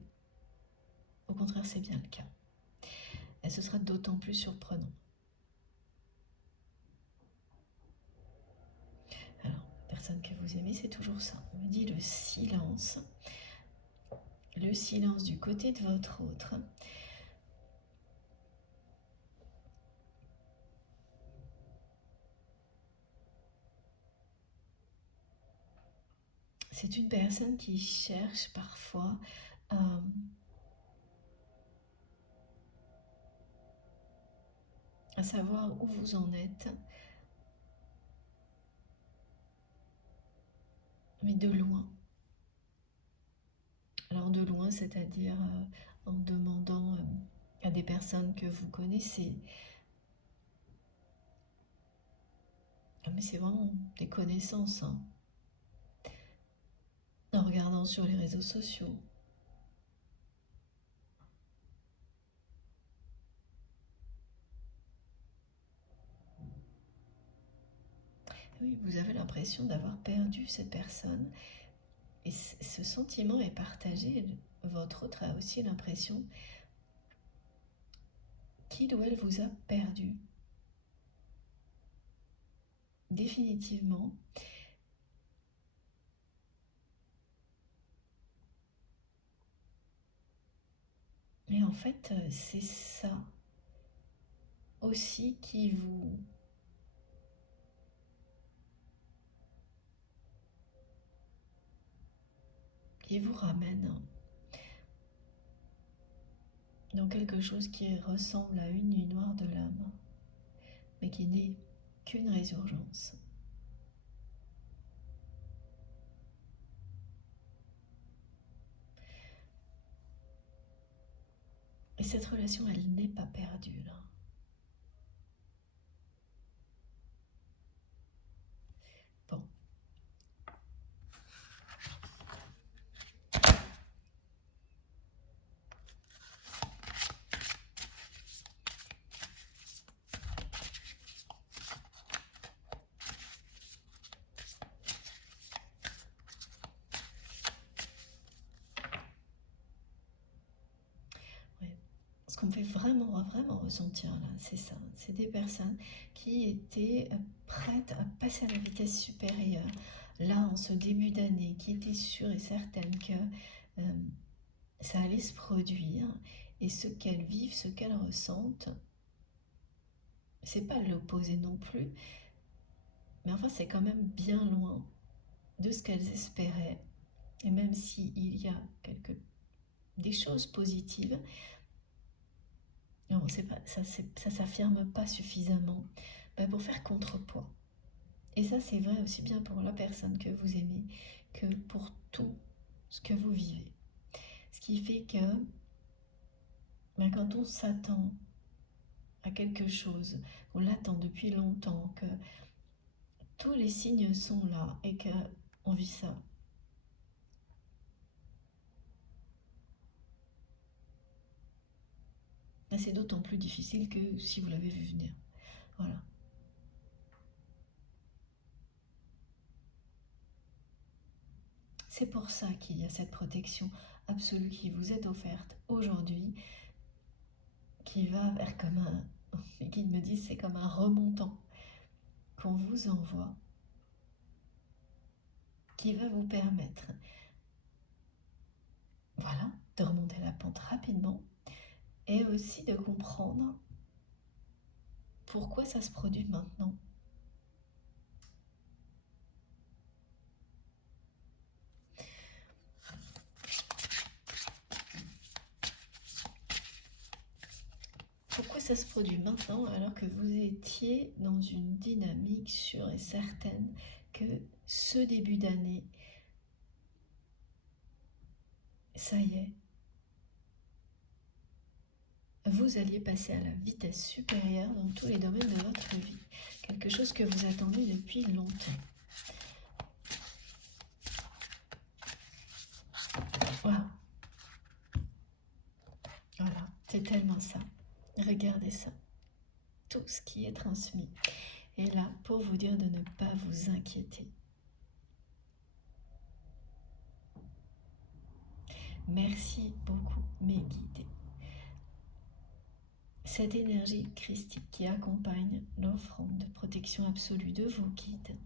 Au contraire, c'est bien le cas. Et ce sera d'autant plus surprenant. Alors, la personne que vous aimez, c'est toujours ça. On me dit le silence. Le silence du côté de votre autre. C'est une personne qui cherche parfois à savoir où vous en êtes, mais de loin. Alors de loin, c'est-à-dire en demandant à des personnes que vous connaissez. Mais c'est vraiment des connaissances, hein. En regardant sur les réseaux sociaux. Oui, vous avez l'impression d'avoir perdu cette personne. Et ce sentiment est partagé. Votre autre a aussi l'impression qu'il ou elle vous a perdu. Définitivement. Mais en fait, c'est ça aussi qui vous ramène dans quelque chose qui ressemble à une nuit noire de l'âme, mais qui n'est qu'une résurgence. Et cette relation, elle n'est pas perdue là. Bon. Ce qu'on me fait vraiment ressentir là, c'est ça. C'est des personnes qui était prête à passer à la vitesse supérieure. Là, en ce début d'année, qui était sûre et certaine que ça allait se produire, et ce qu'elles vivent, ce qu'elles ressentent, c'est pas l'opposé non plus, mais enfin c'est quand même bien loin de ce qu'elles espéraient. Et même s'il y a des choses positives, non, c'est pas, ça s'affirme pas suffisamment pour faire contrepoids. Et ça, c'est vrai aussi bien pour la personne que vous aimez que pour tout ce que vous vivez. Ce qui fait que quand on s'attend à quelque chose, on l'attend depuis longtemps, que tous les signes sont là et qu'on vit ça, c'est d'autant plus difficile que si vous l'avez vu venir. Voilà. C'est pour ça qu'il y a cette protection absolue qui vous est offerte aujourd'hui, qui va vers comme un... Les guides me disent c'est comme un remontant qu'on vous envoie, qui va vous permettre, voilà, de remonter la pente rapidement et aussi de comprendre pourquoi ça se produit maintenant. Pourquoi ça se produit maintenant alors que vous étiez dans une dynamique sûre et certaine que ce début d'année, ça y est, vous alliez passer à la vitesse supérieure dans tous les domaines de votre vie. Quelque chose que vous attendez depuis longtemps. Waouh! Voilà, c'est tellement ça. Regardez ça. Tout ce qui est transmis est là pour vous dire de ne pas vous inquiéter. Merci beaucoup, mes guides. Cette énergie christique qui accompagne l'offrande de protection absolue de vos guides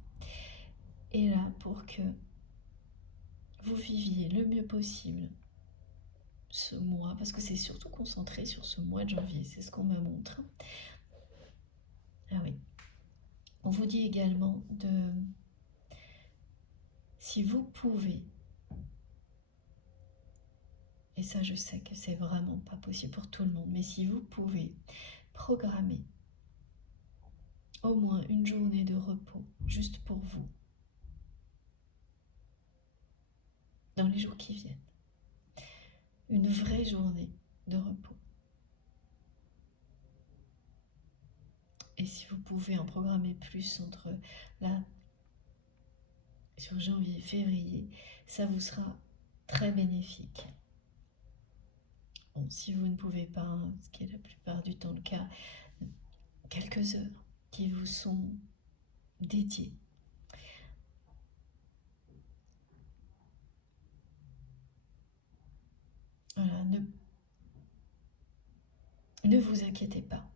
est là pour que vous viviez le mieux possible ce mois, parce que c'est surtout concentré sur ce mois de janvier, c'est ce qu'on me montre. Ah oui. On vous dit également de, si vous pouvez, et ça je sais que c'est vraiment pas possible pour tout le monde, mais si vous pouvez programmer au moins une journée de repos juste pour vous dans les jours qui viennent, une vraie journée de repos. Et si vous pouvez en programmer plus entre là, sur janvier et février, ça vous sera très bénéfique. Bon, si vous ne pouvez pas, ce qui est la plupart du temps le cas, quelques heures qui vous sont dédiées. Voilà, ne vous inquiétez pas.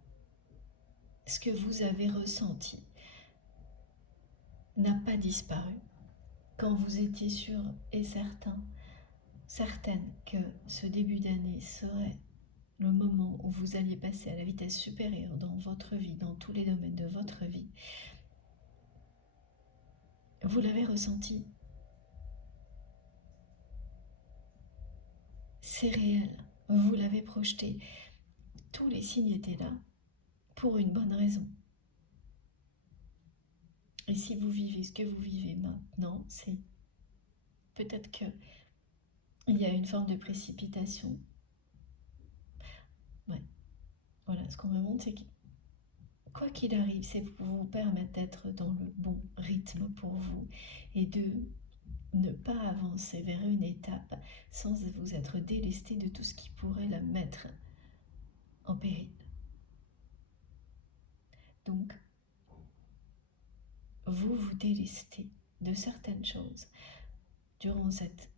Ce que vous avez ressenti n'a pas disparu. Quand vous étiez sûr et certaine que ce début d'année serait le moment où vous alliez passer à la vitesse supérieure dans votre vie, dans tous les domaines de votre vie, vous l'avez ressenti. C'est réel, vous l'avez projeté. Tous les signes étaient là pour une bonne raison. Et si vous vivez ce que vous vivez maintenant, c'est peut-être qu'il y a une forme de précipitation. Ouais. Voilà, ce qu'on me montre, c'est que quoi qu'il arrive, c'est pour vous permettre d'être dans le bon rythme pour vous et de ne pas avancer vers une étape sans vous être délesté de tout ce qui pourrait la mettre en péril. Donc, vous vous délestez de certaines choses durant cette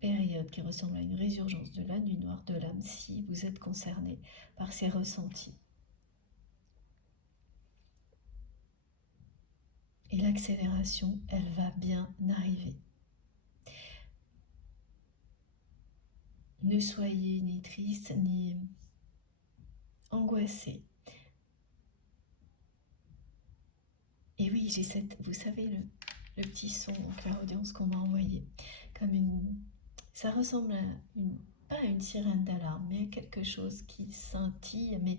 période qui ressemble à une résurgence de la nuit noire de l'âme si vous êtes concerné par ces ressentis. Et l'accélération, elle va bien arriver. Ne soyez ni triste ni angoissé. Et oui, j'ai cette, vous savez, le petit son en clairaudience qu'on m'a envoyé. Comme une, ça ressemble à pas à une sirène d'alarme, mais à quelque chose qui scintille, mais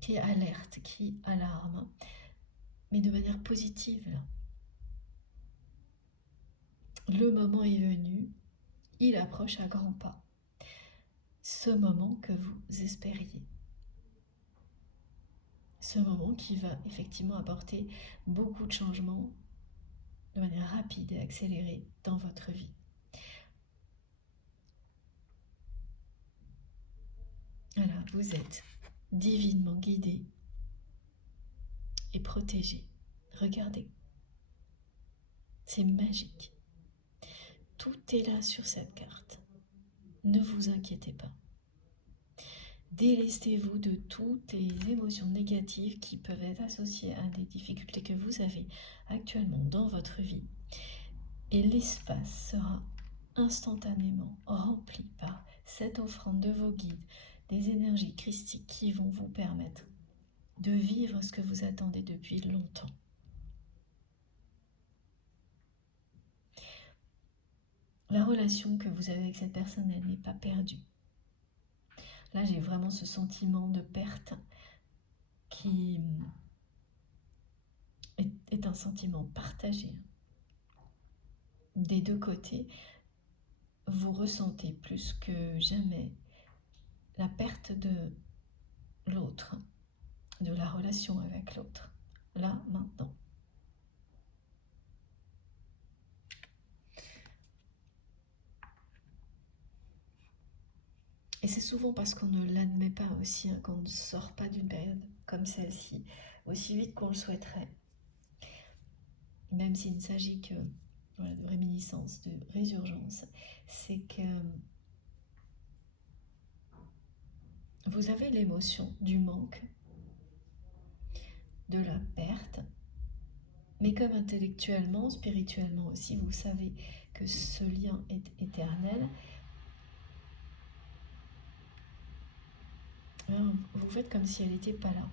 qui alerte, qui alarme, mais de manière positive là. Le moment est venu, il approche à grands pas. Ce moment que vous espériez. Ce moment qui va effectivement apporter beaucoup de changements de manière rapide et accélérée dans votre vie. Voilà, vous êtes divinement guidé et protégé. Regardez, c'est magique. Tout est là sur cette carte. Ne vous inquiétez pas. Délestez-vous de toutes les émotions négatives qui peuvent être associées à des difficultés que vous avez actuellement dans votre vie. Et l'espace sera instantanément rempli par cette offrande de vos guides, des énergies christiques qui vont vous permettre de vivre ce que vous attendez depuis longtemps. La relation que vous avez avec cette personne, elle n'est pas perdue. Là, j'ai vraiment ce sentiment de perte qui est un sentiment partagé. Des deux côtés, vous ressentez plus que jamais la perte de l'autre, de la relation avec l'autre, là, maintenant. Et c'est souvent parce qu'on ne l'admet pas aussi, hein, qu'on ne sort pas d'une période comme celle-ci aussi vite qu'on le souhaiterait. Même s'il ne s'agit que de réminiscence, de résurgence, c'est que vous avez l'émotion du manque, de la perte, mais comme intellectuellement, spirituellement aussi, vous savez que ce lien est éternel. Alors, vous faites comme si elle n'était pas là.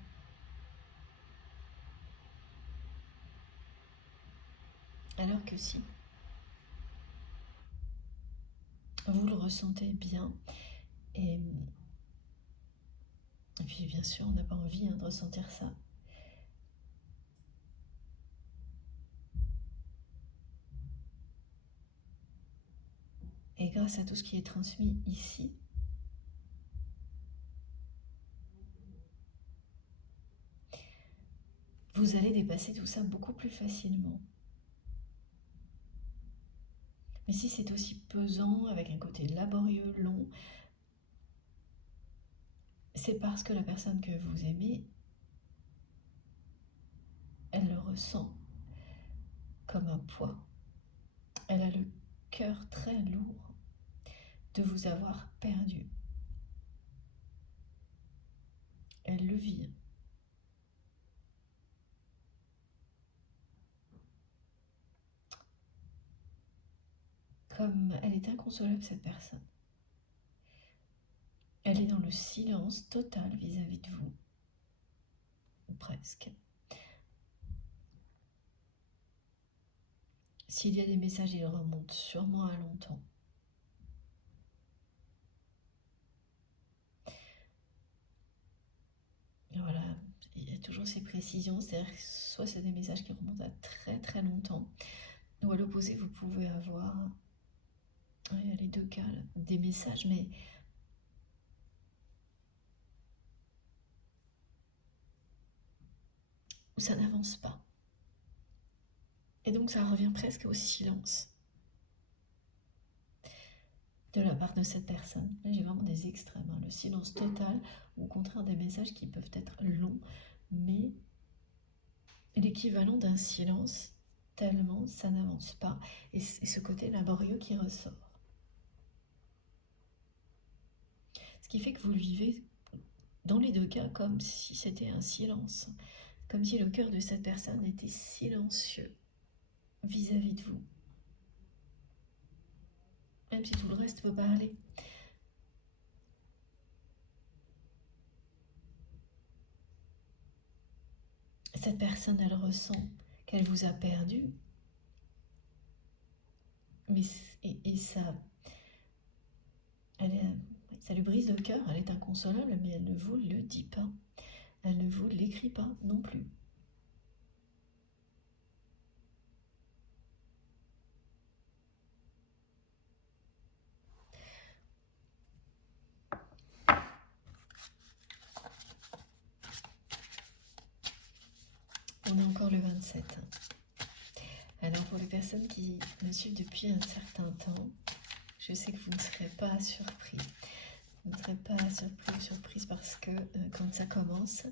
Alors que si. Vous le ressentez bien. Et puis bien sûr, on n'a pas envie de ressentir ça. Et grâce à tout ce qui est transmis ici, vous allez dépasser tout ça beaucoup plus facilement. Mais si c'est aussi pesant, avec un côté laborieux, long, c'est parce que la personne que vous aimez, elle le ressent comme un poids. Elle a le cœur très lourd de vous avoir perdu. Elle le vit. Comme elle est inconsolable, cette personne. Elle est dans le silence total vis-à-vis de vous. Ou presque. S'il y a des messages, ils remontent sûrement à longtemps. Et voilà, il y a toujours ces précisions, c'est-à-dire que soit c'est des messages qui remontent à très très longtemps, ou à l'opposé, vous pouvez avoir, les deux cas, des messages, mais où ça n'avance pas. Et donc ça revient presque au silence de la part de cette personne. Là, j'ai vraiment des extrêmes, hein. Le silence total, ou au contraire des messages qui peuvent être longs, mais l'équivalent d'un silence tellement ça n'avance pas. Et c'est ce côté laborieux qui ressort. Ce qui fait que vous le vivez dans les deux cas comme si c'était un silence. Comme si le cœur de cette personne était silencieux vis-à-vis de vous. Même si tout le reste peut parler. Cette personne, elle ressent qu'elle vous a perdu. Mais ça lui brise le cœur, elle est inconsolable, mais elle ne vous le dit pas. Elle ne vous l'écrit pas non plus. On est encore le 27. Alors pour les personnes qui me suivent depuis un certain temps, je sais que vous ne serez pas surpris. Vous ne serez pas surpris ou surprise parce que quand ça commence,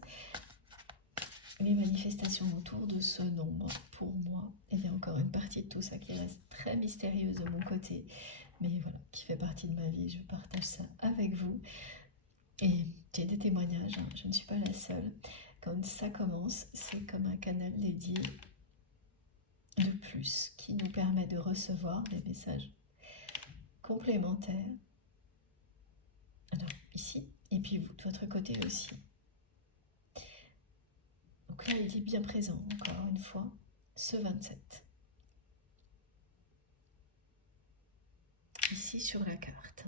les manifestations autour de ce nombre, pour moi, il y a encore une partie de tout ça qui reste très mystérieuse de mon côté, mais voilà, qui fait partie de ma vie, je partage ça avec vous. Et j'ai des témoignages, hein, je ne suis pas la seule. Quand ça commence, c'est comme un canal dédié de plus qui nous permet de recevoir des messages complémentaires. Alors, ici, et puis vous, de votre côté aussi. Donc là, il est bien présent, encore une fois, ce 27. Ici, sur la carte.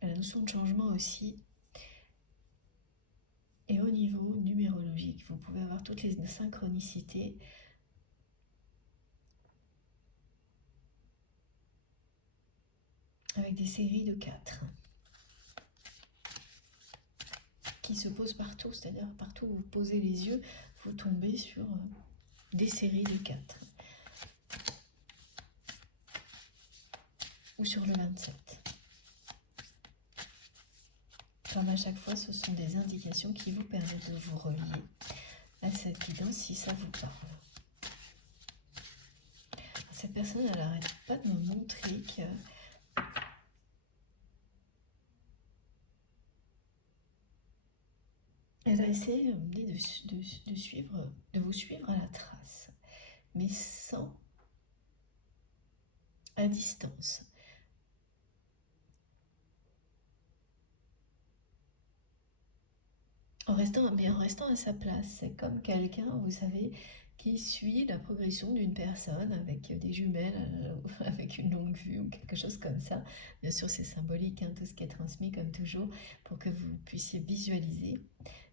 La notion de changement aussi. Et au niveau numérologique, vous pouvez avoir toutes les synchronicités. Avec des séries de 4. Qui se posent partout, c'est-à-dire partout où vous posez les yeux, vous tombez sur des séries de 4. Ou sur le 27. Comme à chaque fois, ce sont des indications qui vous permettent de vous relier à cette guidance si ça vous parle. Cette personne, elle n'arrête pas de me montrer que elle va essayer de vous suivre à la trace, mais à distance. En restant à sa place. C'est comme quelqu'un, vous savez, qui suit la progression d'une personne avec des jumelles, avec une longue vue ou quelque chose comme ça. Bien sûr, c'est symbolique, hein, tout ce qui est transmis comme toujours, pour que vous puissiez visualiser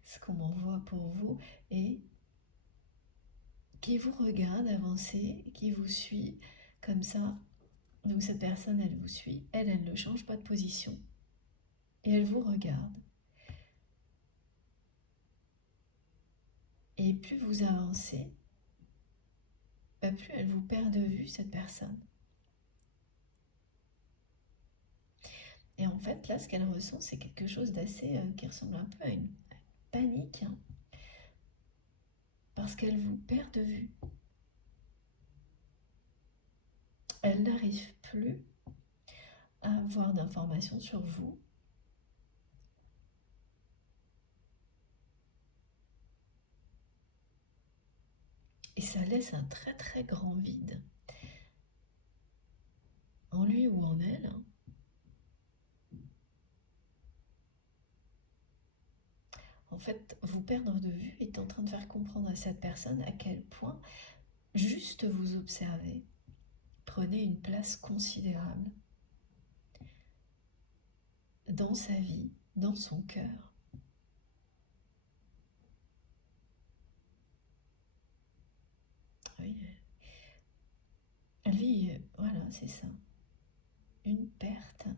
ce qu'on m'envoie pour vous et qui vous regarde avancer, qui vous suit comme ça. Donc cette personne, elle vous suit, elle ne change pas de position et elle vous regarde. Et plus vous avancez, plus elle vous perd de vue, cette personne. Et en fait, là, ce qu'elle ressent, c'est quelque chose d'assez qui ressemble un peu à une panique, hein, parce qu'elle vous perd de vue. Elle n'arrive plus à avoir d'informations sur vous. Et ça laisse un très très grand vide. En lui ou en elle. Hein. En fait, vous perdre de vue est en train de faire comprendre à cette personne à quel point juste vous observer prenez une place considérable dans sa vie, dans son cœur. Oui. Elle vit, voilà, c'est ça. Une perte.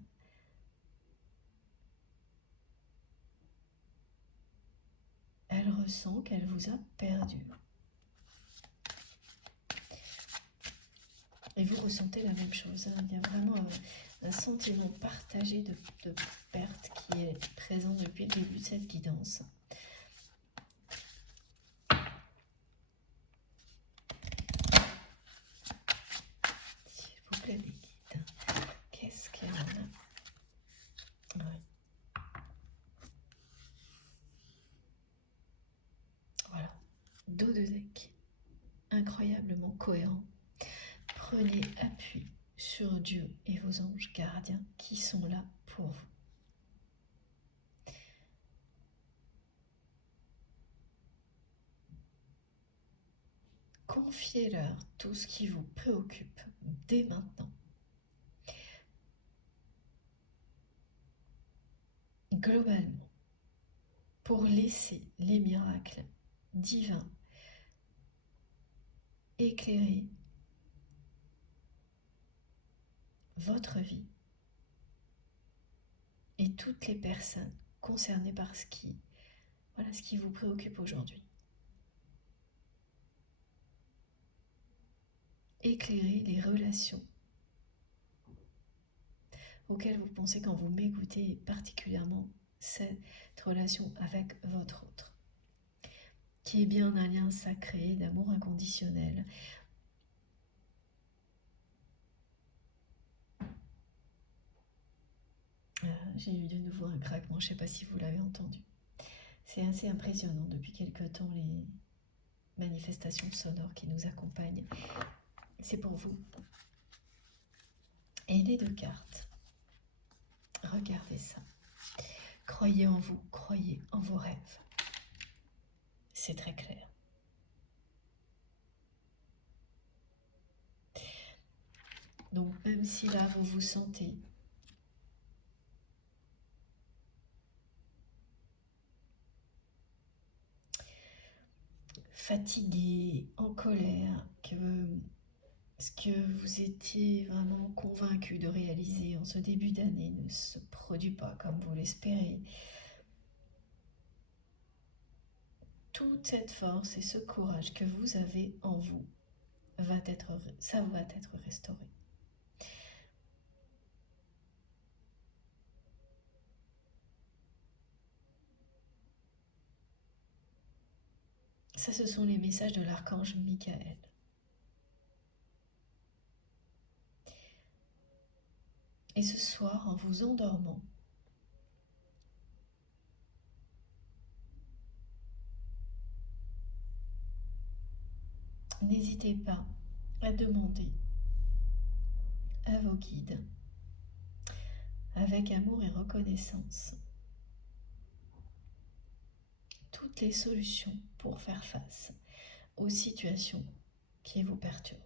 Elle ressent qu'elle vous a perdu. Et vous ressentez la même chose. Hein. Il y a vraiment un sentiment partagé de perte qui est présent depuis le début de cette guidance. S'il vous plaît, mes guides, qu'est-ce qu'il y en a? Ouais. incroyablement cohérent. Prenez appui sur Dieu et vos anges gardiens qui sont là pour vous. Confiez-leur tout ce qui vous préoccupe dès maintenant. Globalement, pour laisser les miracles divins éclairer votre vie et toutes les personnes concernées par ce qui vous préoccupe aujourd'hui. Éclairer les relations auxquelles vous pensez quand vous m'écoutez, particulièrement cette relation avec votre autre, qui est bien un lien sacré d'amour inconditionnel. J'ai eu de nouveau un craquement, je ne sais pas si vous l'avez entendu. C'est assez impressionnant depuis quelque temps les manifestations sonores qui nous accompagnent. C'est pour vous. Et les deux cartes. Regardez ça. Croyez en vous, croyez en vos rêves. C'est très clair. Donc même si là vous vous sentez fatigué, en colère, que ce que vous étiez vraiment convaincu de réaliser en ce début d'année ne se produit pas comme vous l'espérez, toute cette force et ce courage que vous avez en vous va être restauré. Ça, ce sont les messages de l'archange Michael. Et ce soir, en vous endormant, n'hésitez pas à demander à vos guides, avec amour et reconnaissance, toutes les solutions pour faire face aux situations qui vous perturbent.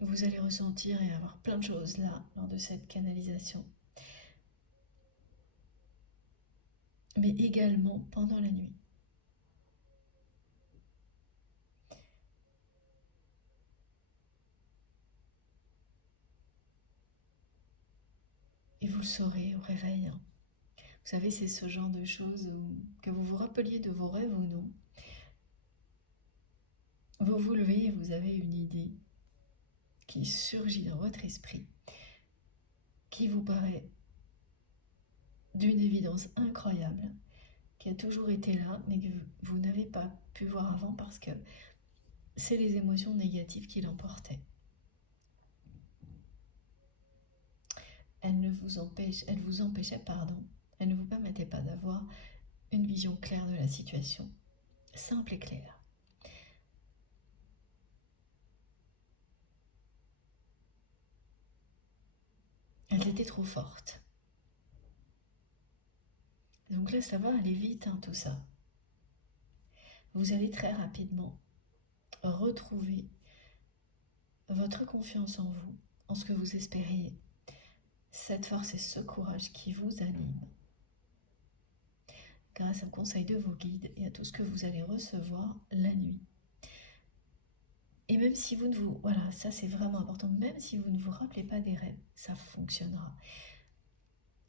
Vous allez ressentir et avoir plein de choses là, lors de cette canalisation. Mais également pendant la nuit. Et vous le saurez au réveil. Vous savez, c'est ce genre de choses que vous vous rappeliez de vos rêves ou non. Vous vous levez et vous avez une idée qui surgit dans votre esprit, qui vous paraît d'une évidence incroyable, qui a toujours été là, mais que vous n'avez pas pu voir avant parce que c'est les émotions négatives qui l'emportaient. Elles ne vous empêchaient, elles ne vous permettaient pas d'avoir une vision claire de la situation, simple et claire. Elles étaient trop fortes. Donc là, ça va aller vite, tout ça. Vous allez très rapidement retrouver votre confiance en vous, en ce que vous espériez, cette force et ce courage qui vous animent, grâce au conseil de vos guides et à tout ce que vous allez recevoir la nuit. Et même si vous ne vous... Voilà, ça c'est vraiment important. Même si vous ne vous rappelez pas des rêves, ça fonctionnera.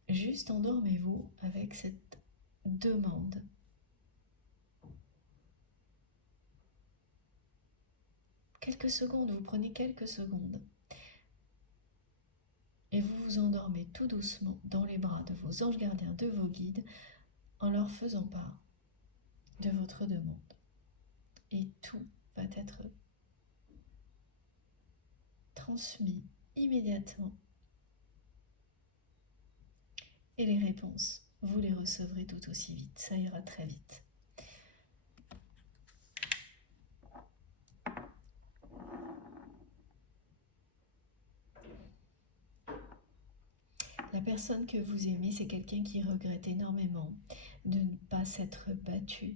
Juste endormez-vous avec cette demande. Quelques secondes, vous prenez quelques secondes. Et vous vous endormez tout doucement dans les bras de vos anges gardiens, de vos guides, en leur faisant part de votre demande. Et tout va être transmis immédiatement. Et les réponses, vous les recevrez tout aussi vite. Ça ira très vite. personne que vous aimez, c'est quelqu'un qui regrette énormément de ne pas s'être battu.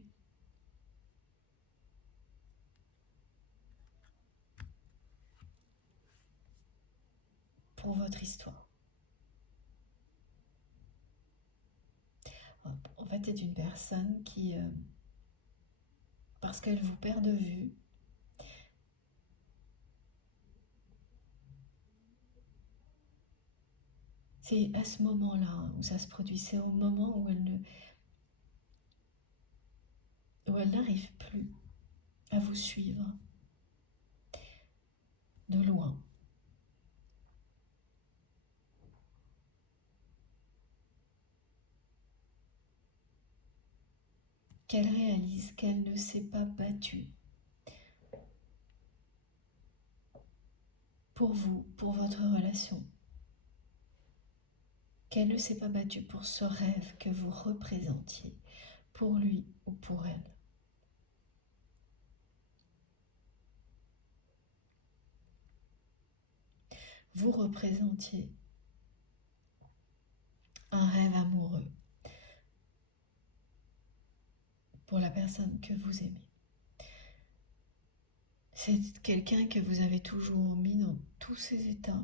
Pour votre histoire. En fait, c'est une personne qui, parce qu'elle vous perd de vue, c'est à ce moment-là où ça se produit, c'est au moment où elle n'arrive plus à vous suivre de loin. Qu'elle réalise qu'elle ne s'est pas battue pour vous, pour votre relation. Qu'elle ne s'est pas battue pour ce rêve que vous représentiez, pour lui ou pour elle. Vous représentiez un rêve amoureux pour la personne que vous aimez. C'est quelqu'un que vous avez toujours mis dans tous ses états.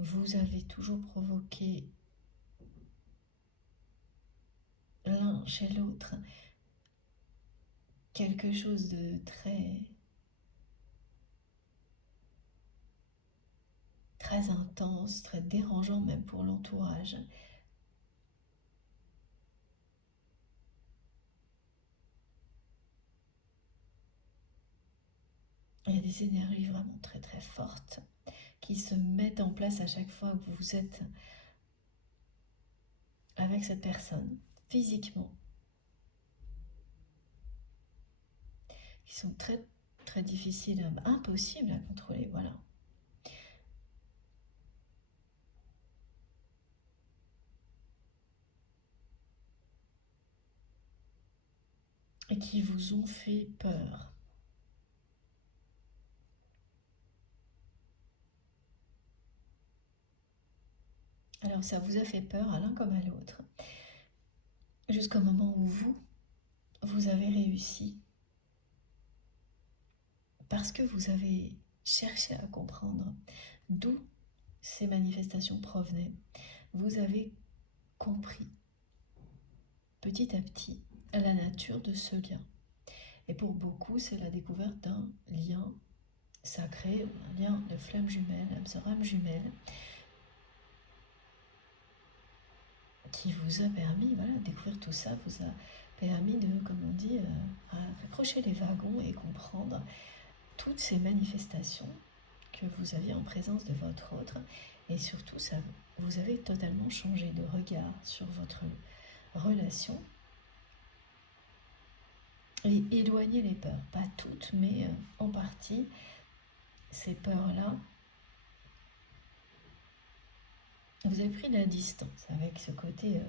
Vous avez toujours provoqué l'un chez l'autre quelque chose de très intense, très dérangeant même pour l'entourage. Il y a des énergies vraiment très très fortes qui se mettent en place à chaque fois que vous êtes avec cette personne, physiquement, qui sont très très difficiles, impossibles à contrôler, voilà. Et qui vous ont fait peur. Alors ça vous a fait peur à l'un comme à l'autre, jusqu'au moment où vous avez réussi, parce que vous avez cherché à comprendre d'où ces manifestations provenaient. Vous avez compris petit à petit la nature de ce lien. Et pour beaucoup, c'est la découverte d'un lien sacré, un lien de flamme jumelle, âme jumelle, qui vous a permis, voilà, découvrir tout ça, vous a permis de, comme on dit, raccrocher les wagons et comprendre toutes ces manifestations que vous aviez en présence de votre autre. Et surtout, ça, vous avez totalement changé de regard sur votre relation et éloigné les peurs. Pas toutes, mais en partie, ces peurs-là, vous avez pris de la distance avec ce côté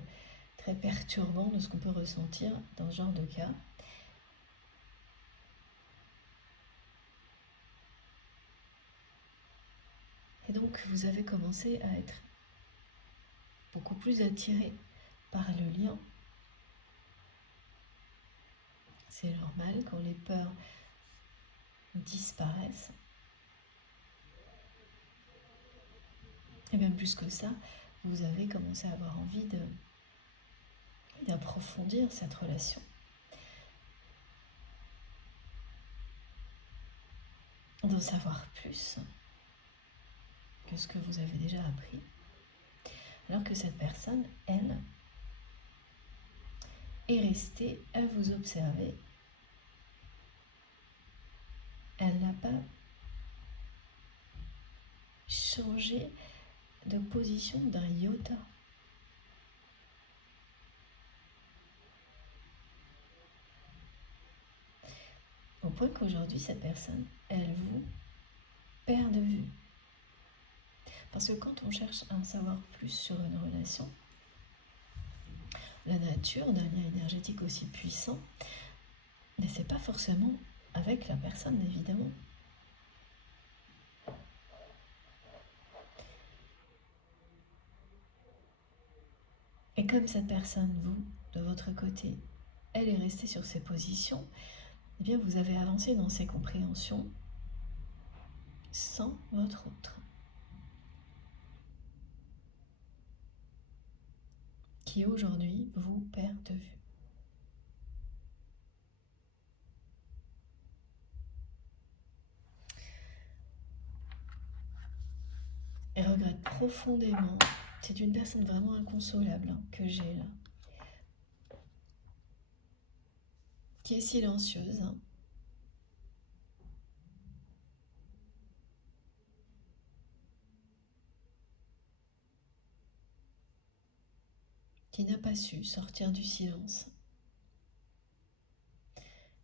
très perturbant de ce qu'on peut ressentir dans ce genre de cas. Et donc, vous avez commencé à être beaucoup plus attiré par le lien. C'est normal quand les peurs disparaissent. Et même plus que ça, vous avez commencé à avoir envie d'approfondir cette relation. D'en savoir plus que ce que vous avez déjà appris. Alors que cette personne, elle, est restée à vous observer. Elle n'a pas changé de position d'un iota. Au point qu'aujourd'hui, cette personne, elle vous perd de vue. Parce que quand on cherche à en savoir plus sur une relation, la nature d'un lien énergétique aussi puissant, mais c'est pas forcément avec la personne évidemment. Et comme cette personne, vous, de votre côté, elle est restée sur ses positions, eh bien vous avez avancé dans ces compréhensions sans votre autre, qui aujourd'hui vous perd de vue. Et regrette profondément, c'est une personne vraiment inconsolable que j'ai là, qui est silencieuse, qui n'a pas su sortir du silence.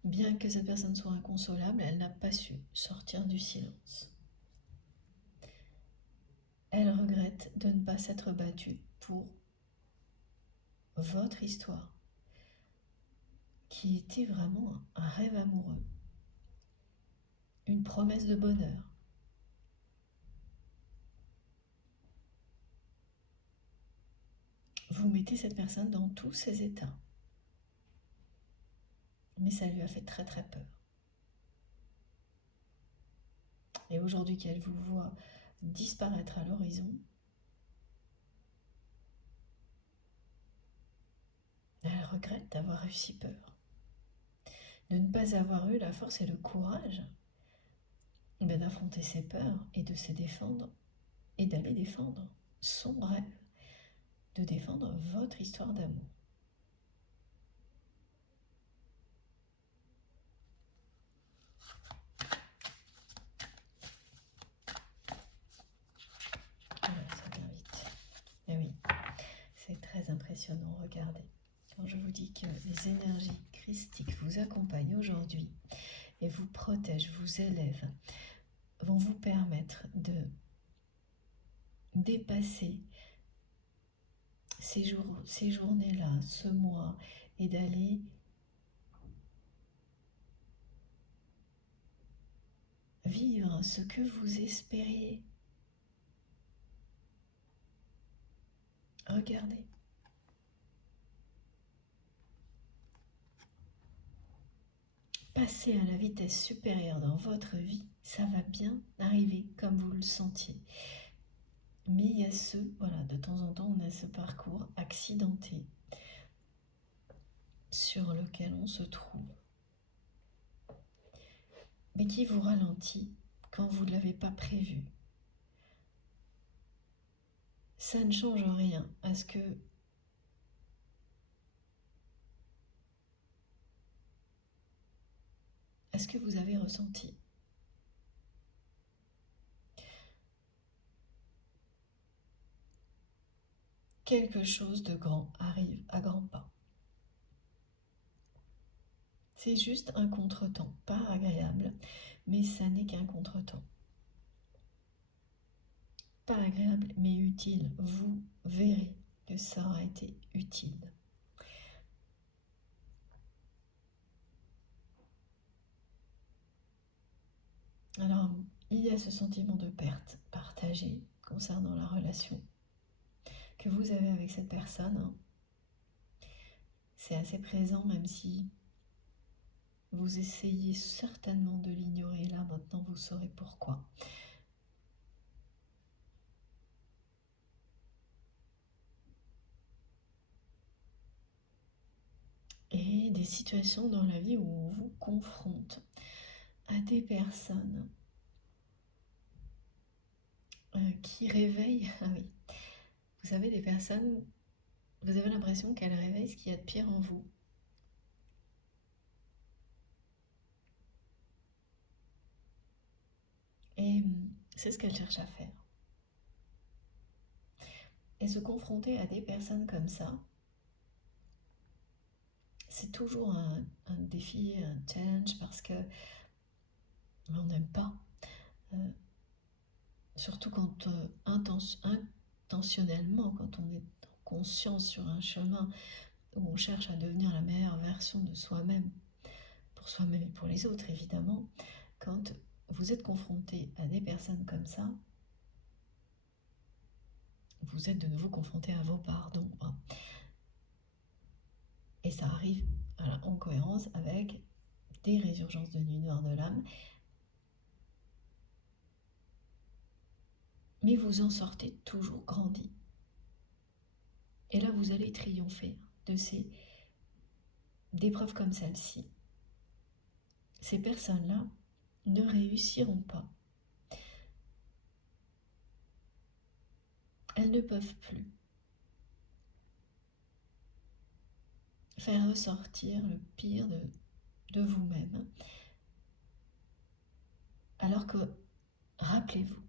Bien que cette personne soit inconsolable, elle n'a pas su sortir du silence. Elle regrette de ne pas s'être battue pour votre histoire, qui était vraiment un rêve amoureux, une promesse de bonheur. Vous mettez cette personne dans tous ses états, mais ça lui a fait très très peur. Et aujourd'hui qu'elle vous voit disparaître à l'horizon, elle regrette d'avoir eu si peur, de ne pas avoir eu la force et le courage d'affronter ses peurs et de se défendre et d'aller défendre son rêve, de défendre votre histoire d'amour. Voilà, ça vient vite. Et oui, c'est très impressionnant, regardez. Quand je vous dis que les énergies christiques vous accompagnent aujourd'hui et vous protègent, vous élèvent, vont vous permettre de dépasser ces journées-là, ce mois, et d'aller vivre ce que vous espériez. Regardez. Passer à la vitesse supérieure dans votre vie, ça va bien arriver comme vous le sentiez. Mais il y a voilà, de temps en temps, on a ce parcours accidenté sur lequel on se trouve, mais qui vous ralentit quand vous ne l'avez pas prévu. Ça ne change rien à ce que vous avez ressenti. Quelque chose de grand arrive à grands pas. C'est juste un contretemps, pas agréable, mais ça n'est qu'un contretemps. Pas agréable, mais utile. Vous verrez que ça aura été utile. Alors, il y a ce sentiment de perte partagé concernant la relation que vous avez avec cette personne. C'est assez présent, même si vous essayez certainement de l'ignorer. Là, maintenant, vous saurez pourquoi. Et des situations dans la vie où on vous confronte à des personnes qui réveillent. Ah oui, vous savez, des personnes, vous avez l'impression qu'elles réveillent ce qu'il y a de pire en vous. Et c'est ce qu'elles cherchent à faire. Et se confronter à des personnes comme ça, c'est toujours un défi, un challenge, parce que on n'aime pas. Surtout quand intentionnellement, quand on est en conscience sur un chemin où on cherche à devenir la meilleure version de soi-même pour pour soi-même et pour les autres évidemment, quand vous êtes confronté à des personnes comme ça, vous êtes de nouveau confronté à vos parts d'ombre. Et ça arrive en cohérence avec des résurgences de nuit noire de l'âme. Mais vous en sortez toujours grandi. Et là, vous allez triompher de d'épreuves comme celle-ci. Ces personnes-là ne réussiront pas. Elles ne peuvent plus faire ressortir le pire de vous-même. Alors que, rappelez-vous,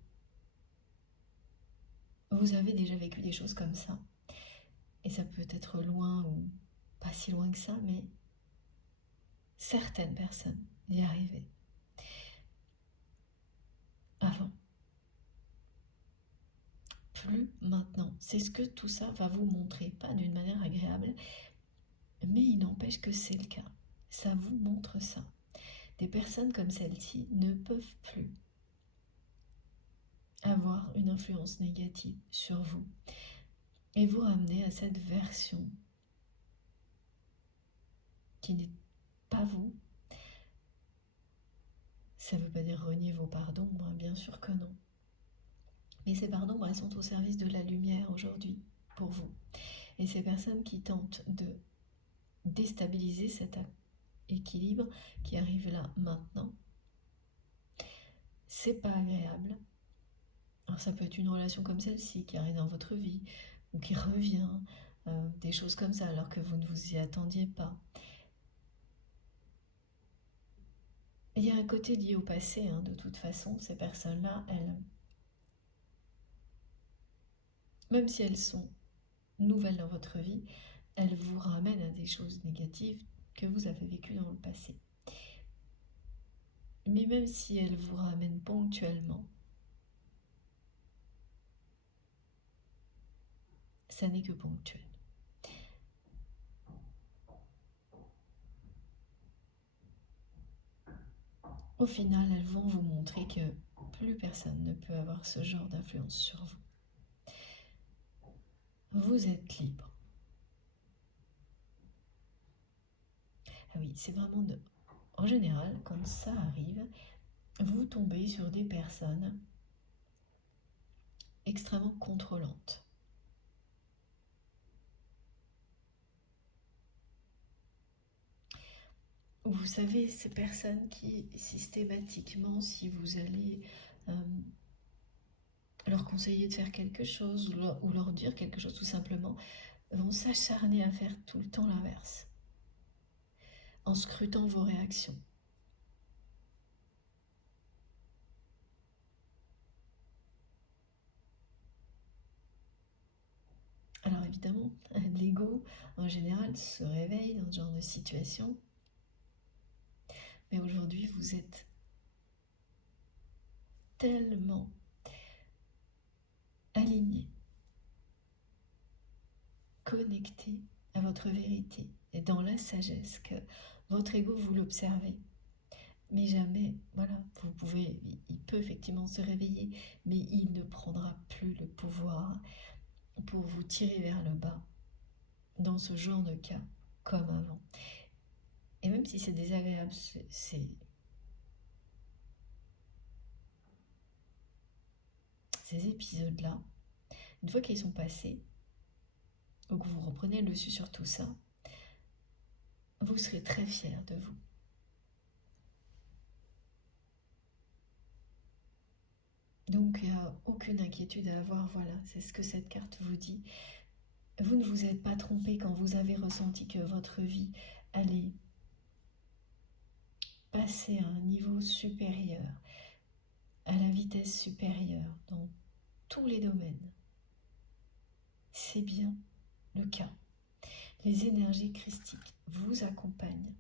vous avez déjà vécu des choses comme ça. Et ça peut être loin ou pas si loin que ça, mais certaines personnes y arrivaient avant. Plus maintenant. C'est ce que tout ça va vous montrer, pas d'une manière agréable, mais il n'empêche que c'est le cas. Ça vous montre ça. Des personnes comme celle-ci ne peuvent plus avoir une influence négative sur vous et vous ramener à cette version qui n'est pas vous. Ça ne veut pas dire renier vos parts d'ombre, bien sûr que non. Mais ces parts d'ombre, elles sont au service de la lumière aujourd'hui, pour vous. Et ces personnes qui tentent de déstabiliser cet équilibre qui arrive là, maintenant, c'est pas agréable. Alors ça peut être une relation comme celle-ci qui arrive dans votre vie, ou qui revient, des choses comme ça, alors que vous ne vous y attendiez pas. Il y a un côté lié au passé, de toute façon, ces personnes-là, même si elles sont nouvelles dans votre vie, elles vous ramènent à des choses négatives que vous avez vécues dans le passé. Mais même si elles vous ramènent ponctuellement, ça n'est que ponctuel. Au final, elles vont vous montrer que plus personne ne peut avoir ce genre d'influence sur vous. Vous êtes libre. Ah oui, c'est vraiment En général, quand ça arrive, vous tombez sur des personnes extrêmement contrôlantes. Vous savez, ces personnes qui systématiquement, si vous allez leur conseiller de faire quelque chose ou leur dire quelque chose tout simplement, vont s'acharner à faire tout le temps l'inverse, en scrutant vos réactions. Alors évidemment, l'ego, en général, se réveille dans ce genre de situation. Mais aujourd'hui, vous êtes tellement aligné, connecté à votre vérité et dans la sagesse que votre ego, vous l'observez. Mais jamais, voilà, il peut effectivement se réveiller, mais il ne prendra plus le pouvoir pour vous tirer vers le bas dans ce genre de cas comme avant. Et même si c'est désagréable, ces épisodes-là, une fois qu'ils sont passés, ou que vous reprenez le dessus sur tout ça, vous serez très fiers de vous. Donc il n'y a aucune inquiétude à avoir, voilà, c'est ce que cette carte vous dit. Vous ne vous êtes pas trompé quand vous avez ressenti que votre vie allait passer à un niveau supérieur, à la vitesse supérieure, dans tous les domaines. C'est bien le cas. Les énergies christiques vous accompagnent.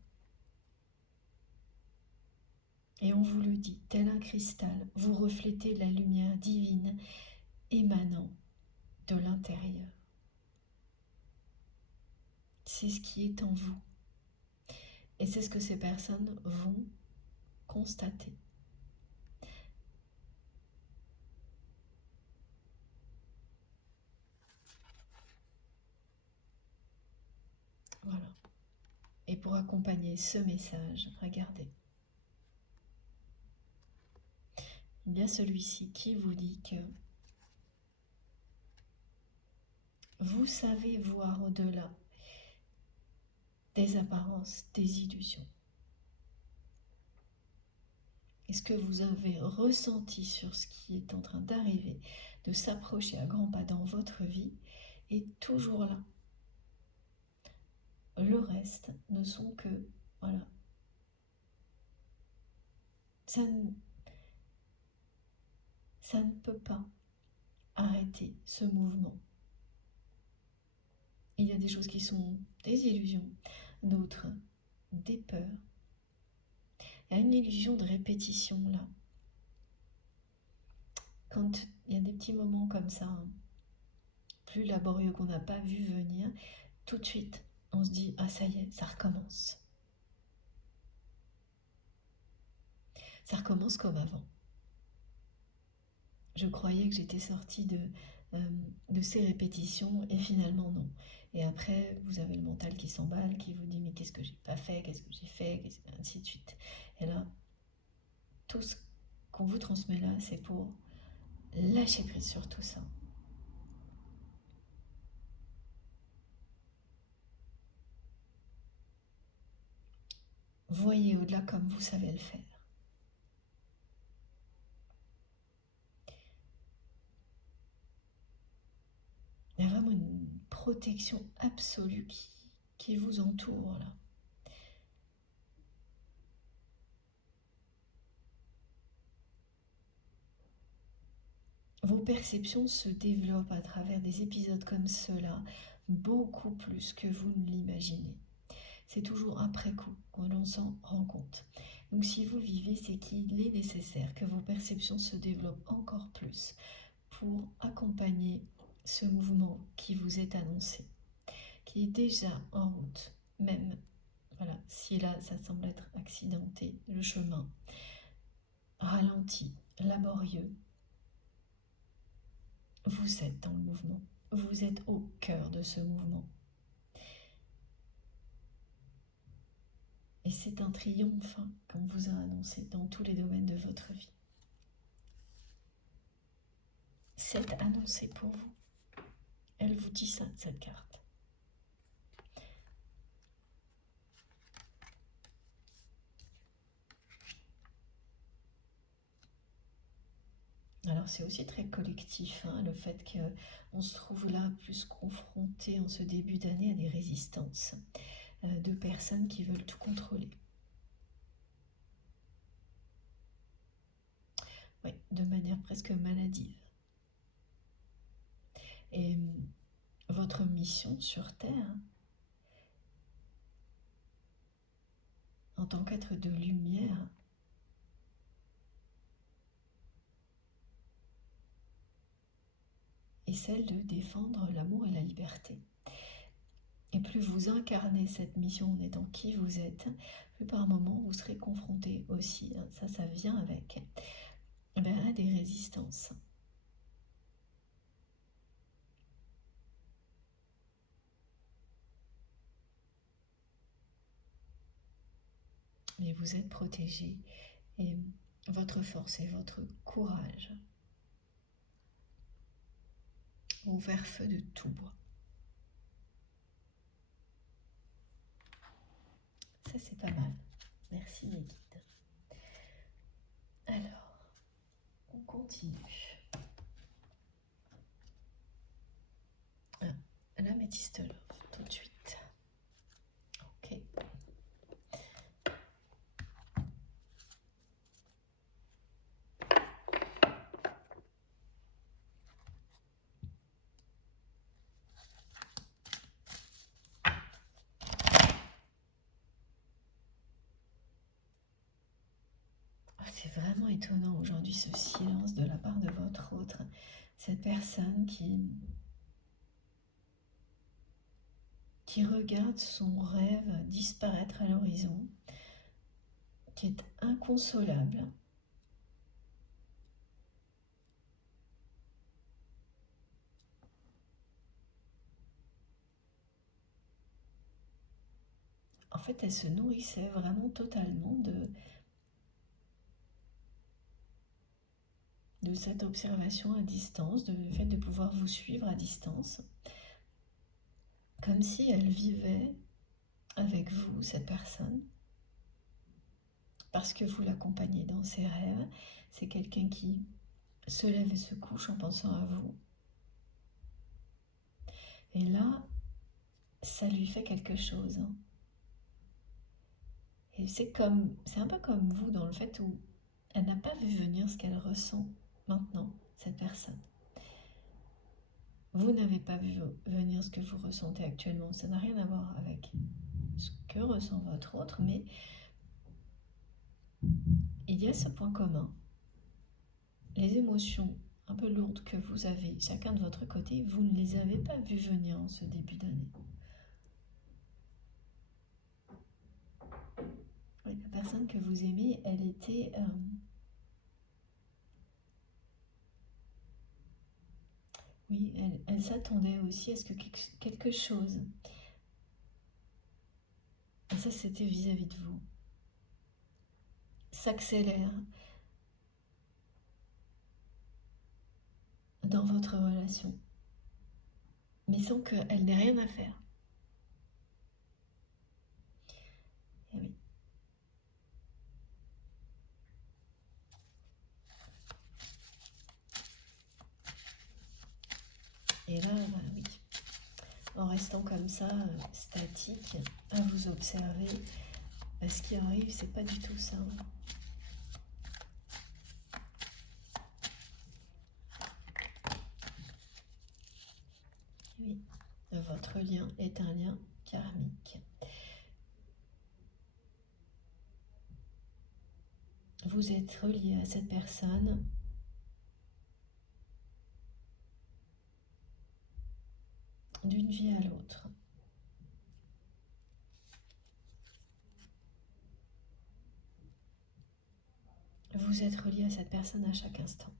Et on vous le dit, tel un cristal, vous reflétez la lumière divine émanant de l'intérieur. C'est ce qui est en vous. Et c'est ce que ces personnes vont constater. Voilà. Et pour accompagner ce message, regardez. Il y a celui-ci qui vous dit que vous savez voir au-delà des apparences, des illusions. Et ce que vous avez ressenti sur ce qui est en train d'arriver, de s'approcher à grands pas dans votre vie, est toujours là. Le reste ne sont que, voilà, ça ne peut pas arrêter ce mouvement. Il y a des choses qui sont des illusions, d'autres des peurs. Il y a une illusion de répétition là. Quand il y a des petits moments comme ça, plus laborieux qu'on n'a pas vu venir, tout de suite, on se dit « Ah, ça y est, ça recommence. » Ça recommence comme avant. Je croyais que j'étais sortie de ces répétitions et finalement non. Et après, vous avez le mental qui s'emballe, qui vous dit « Mais qu'est-ce que j'ai pas fait? Qu'est-ce que j'ai fait ?» ainsi de suite. Et là, tout ce qu'on vous transmet là, c'est pour lâcher prise sur tout ça. Voyez au-delà comme vous savez le faire. Il y a vraiment une protection absolue qui vous entoure là. Vos perceptions se développent à travers des épisodes comme ceux-là, beaucoup plus que vous ne l'imaginez. C'est toujours après coup qu'on s'en rend compte. Donc si vous le vivez, c'est qu'il est nécessaire que vos perceptions se développent encore plus pour accompagner ce mouvement qui vous est annoncé, qui est déjà en route, même voilà, si là ça semble être accidenté, le chemin ralenti, laborieux, vous êtes dans le mouvement, vous êtes au cœur de ce mouvement. Et c'est un triomphe qu'on vous a annoncé dans tous les domaines de votre vie. C'est annoncé pour vous. Elle vous dit ça, cette carte. Alors c'est aussi très collectif, le fait qu'on se trouve là plus confronté en ce début d'année à des résistances de personnes qui veulent tout contrôler. Oui, de manière presque maladive. Et votre mission sur Terre, en tant qu'être de lumière, est celle de défendre l'amour et la liberté. Et plus vous incarnez cette mission en étant qui vous êtes, plus par moments vous serez confronté aussi, ça vient avec, à des résistances. Mais vous êtes protégé et votre force et votre courage vont faire feu de tout bois. Ça c'est pas mal. Merci les guides. Alors, on continue. L'améthyste love, tout de suite. Ok. C'est vraiment étonnant aujourd'hui ce silence de la part de votre autre, cette personne qui qui regarde son rêve disparaître à l'horizon, qui est inconsolable. En fait, elle se nourrissait vraiment totalement de cette observation à distance, du fait de pouvoir vous suivre à distance, comme si elle vivait avec vous, cette personne, parce que vous l'accompagnez dans ses rêves. C'est quelqu'un qui se lève et se couche en pensant à vous. Et là, ça lui fait quelque chose. Et c'est un peu comme vous dans le fait où elle n'a pas vu venir ce qu'elle ressent maintenant, cette personne. Vous n'avez pas vu venir ce que vous ressentez actuellement. Ça n'a rien à voir avec ce que ressent votre autre, mais il y a ce point commun. Les émotions un peu lourdes que vous avez chacun de votre côté, vous ne les avez pas vues venir en ce début d'année. Oui, la personne que vous aimez, elle était... oui, elle s'attendait aussi à ce que quelque chose, et ça c'était vis-à-vis de vous, s'accélère dans votre relation, mais sans qu'elle n'ait rien à faire. Et oui. Et là, bah oui, en restant comme ça, statique, à vous observer, bah, ce qui arrive, c'est pas du tout ça. Oui, votre lien est un lien karmique. Vous êtes relié à cette personne d'une vie à l'autre. Vous êtes relié à cette personne à chaque instant.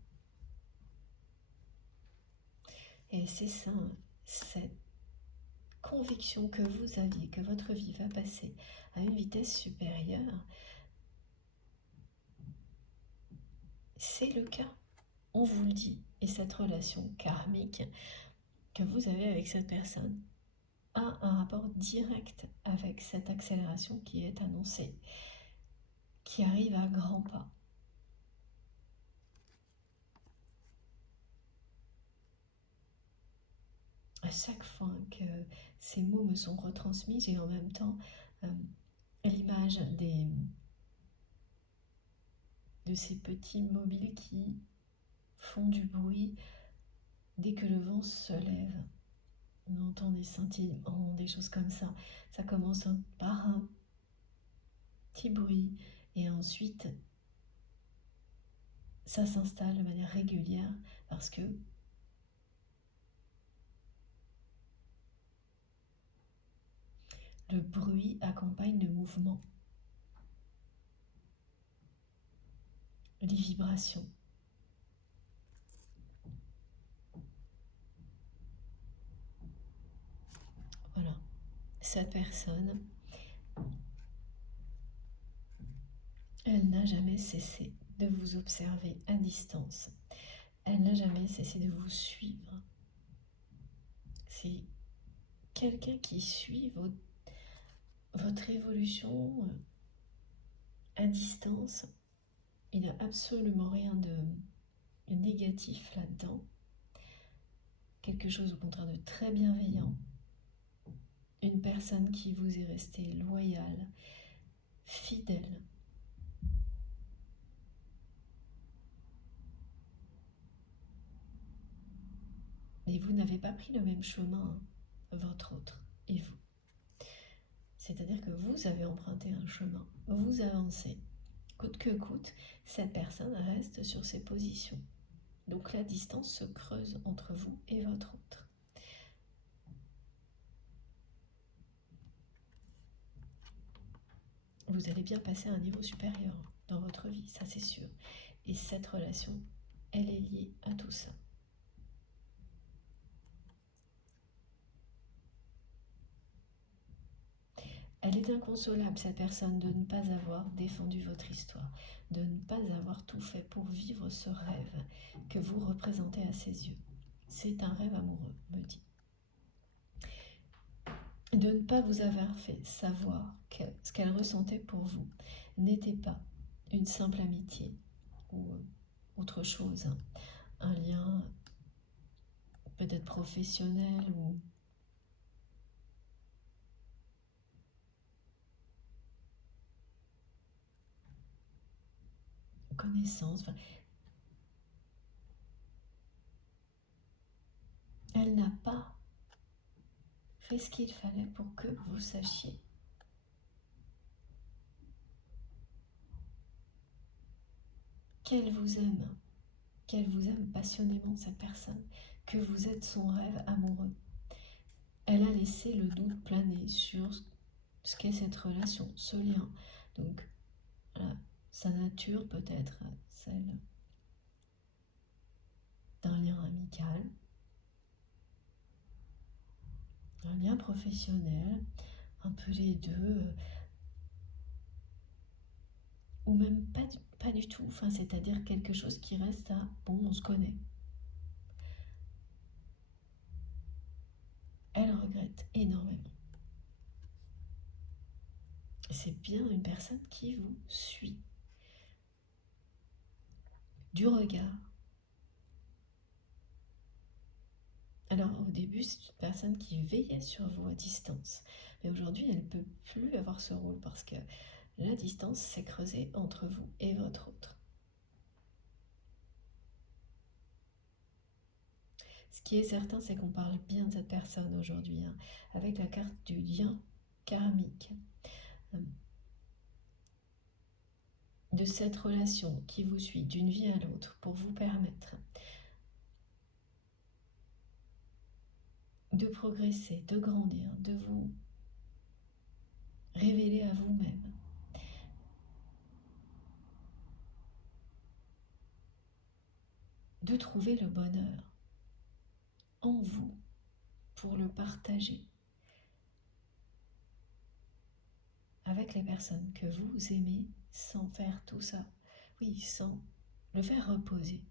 Et c'est ça, cette conviction que vous aviez, que votre vie va passer à une vitesse supérieure, c'est le cas. On vous le dit. Et cette relation karmique que vous avez avec cette personne a un rapport direct avec cette accélération qui est annoncée, qui arrive à grands pas. À chaque fois que ces mots me sont retransmis, j'ai en même temps l'image de ces petits mobiles qui font du bruit dès que le vent se lève. On entend des scintillements, des choses comme ça. Ça commence par un petit bruit et ensuite ça s'installe de manière régulière parce que le bruit accompagne le mouvement, les vibrations. Voilà, cette personne, elle n'a jamais cessé de vous observer à distance. Elle n'a jamais cessé de vous suivre. C'est quelqu'un qui suit votre évolution à distance. Il n'y a absolument rien de négatif là-dedans. Quelque chose au contraire de très bienveillant. Une personne qui vous est restée loyale, fidèle. Et vous n'avez pas pris le même chemin, votre autre et vous. C'est-à-dire que vous avez emprunté un chemin, vous avancez. Coûte que coûte, cette personne reste sur ses positions. Donc la distance se creuse entre vous et votre autre. vous allez bien passer à un niveau supérieur dans votre vie, ça c'est sûr. Et cette relation, elle est liée à tout ça. Elle est inconsolable, cette personne, de ne pas avoir défendu votre histoire, de ne pas avoir tout fait pour vivre ce rêve que vous représentez à ses yeux. C'est un rêve amoureux, me dit. De ne pas vous avoir fait savoir que ce qu'elle ressentait pour vous n'était pas une simple amitié ou autre chose, un lien peut-être professionnel ou connaissance. Enfin, elle n'a pas fait ce qu'il fallait pour que vous sachiez qu'elle vous aime passionnément, cette personne, que vous êtes son rêve amoureux. Elle a laissé le doute planer sur ce qu'est cette relation, ce lien. Donc, voilà, sa nature peut-être celle d'un lien amical, un lien professionnel, un peu les deux, ou même pas du tout, enfin, c'est-à-dire quelque chose qui reste à « bon, on se connaît ». Elle regrette énormément. C'est bien une personne qui vous suit. Du regard. Alors au début, c'est une personne qui veillait sur vous à distance. Mais aujourd'hui, elle ne peut plus avoir ce rôle parce que la distance s'est creusée entre vous et votre autre. Ce qui est certain, c'est qu'on parle bien de cette personne aujourd'hui, hein, avec la carte du lien karmique. De cette relation qui vous suit d'une vie à l'autre pour vous permettre de progresser, de grandir, de vous révéler à vous-même. De trouver le bonheur en vous pour le partager avec les personnes que vous aimez sans faire tout ça, oui, sans le faire reposer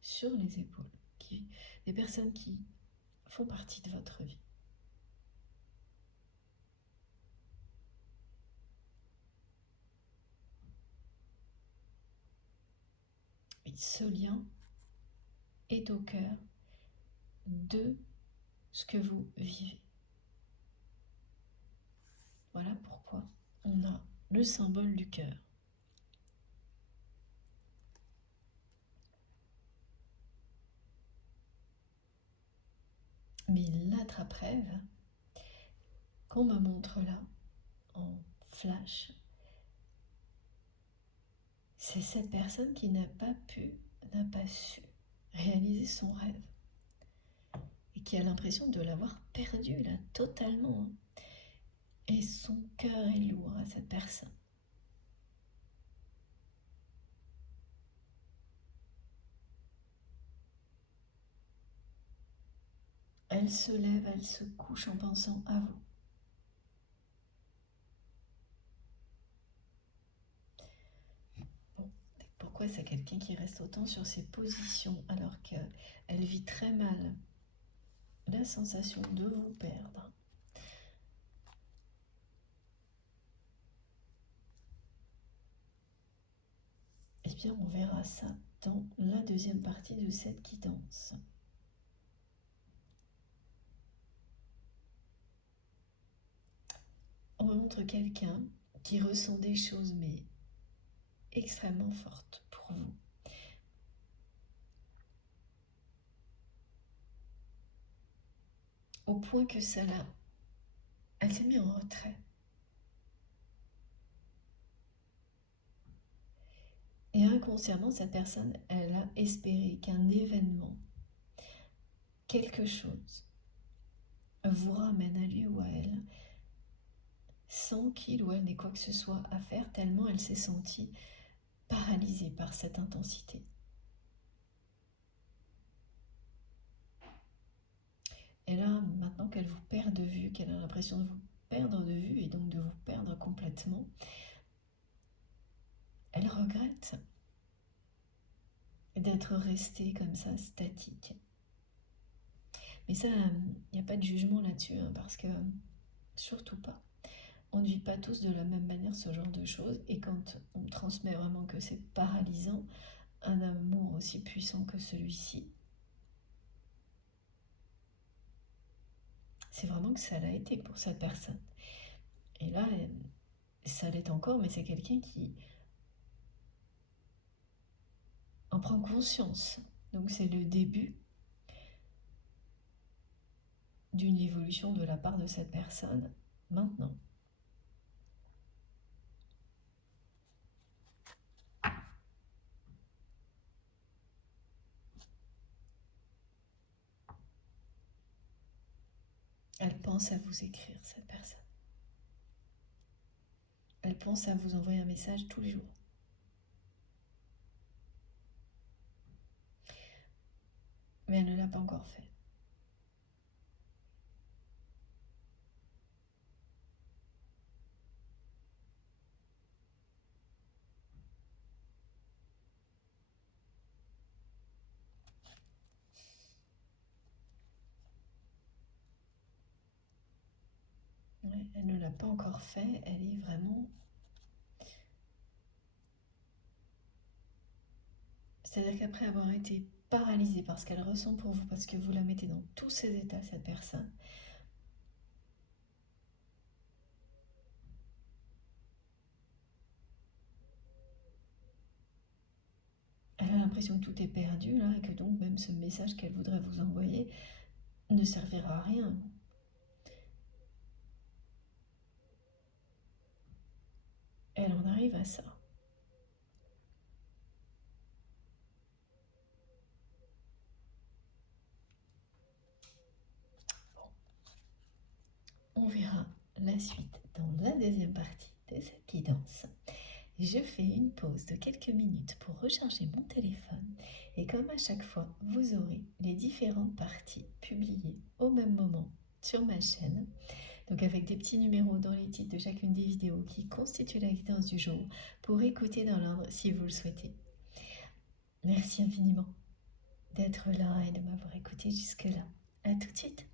sur les épaules des personnes qui font partie de votre vie. Et ce lien est au cœur de ce que vous vivez. Voilà pourquoi on a le symbole du cœur. Mais l'attrape-rêve qu'on me montre là, en flash, c'est cette personne qui n'a pas su réaliser son rêve. Et qui a l'impression de l'avoir perdu là, totalement. Et son cœur est lourd à cette personne. Elle se lève, elle se couche en pensant à vous. Bon, pourquoi c'est quelqu'un qui reste autant sur ses positions alors qu'elle vit très mal la sensation de vous perdre? Eh bien, on verra ça dans la deuxième partie de cette guidance. On me montre quelqu'un qui ressent des choses, mais extrêmement fortes pour vous. Au point que celle-là, elle s'est mise en retrait. Et inconsciemment, cette personne, elle a espéré qu'un événement, quelque chose, vous ramène à lui ou à elle sans qu'il ou elle n'ait quoi que ce soit à faire, tellement elle s'est sentie paralysée par cette intensité. Et là, maintenant qu'elle vous perd de vue, qu'elle a l'impression de vous perdre de vue et donc de vous perdre complètement, elle regrette d'être restée comme ça, statique. Mais ça, il n'y a pas de jugement là-dessus, hein, parce que surtout pas. On ne vit pas tous de la même manière ce genre de choses, et quand on transmet vraiment que c'est paralysant, un amour aussi puissant que celui-ci, c'est vraiment que ça l'a été pour cette personne. Et là, ça l'est encore, mais c'est quelqu'un qui en prend conscience. Donc c'est le début d'une évolution de la part de cette personne maintenant. Elle pense à vous écrire, cette personne. Elle pense à vous envoyer un message tous les jours. Mais elle ne l'a pas encore fait. Ouais, elle ne l'a pas encore fait, elle est vraiment... C'est-à-dire qu'après avoir été paralysée par ce qu'elle ressent pour vous, parce que vous la mettez dans tous ces états, cette personne, elle a l'impression que tout est perdu là, et que donc même ce message qu'elle voudrait vous envoyer ne servira à rien. Elle en arrive à ça. On verra la suite dans la deuxième partie de cette guidance. Je fais une pause de quelques minutes pour recharger mon téléphone et comme à chaque fois, vous aurez les différentes parties publiées au même moment sur ma chaîne. Donc avec des petits numéros dans les titres de chacune des vidéos qui constituent la guidance du jour pour écouter dans l'ordre si vous le souhaitez. Merci infiniment d'être là et de m'avoir écouté jusque-là. À tout de suite.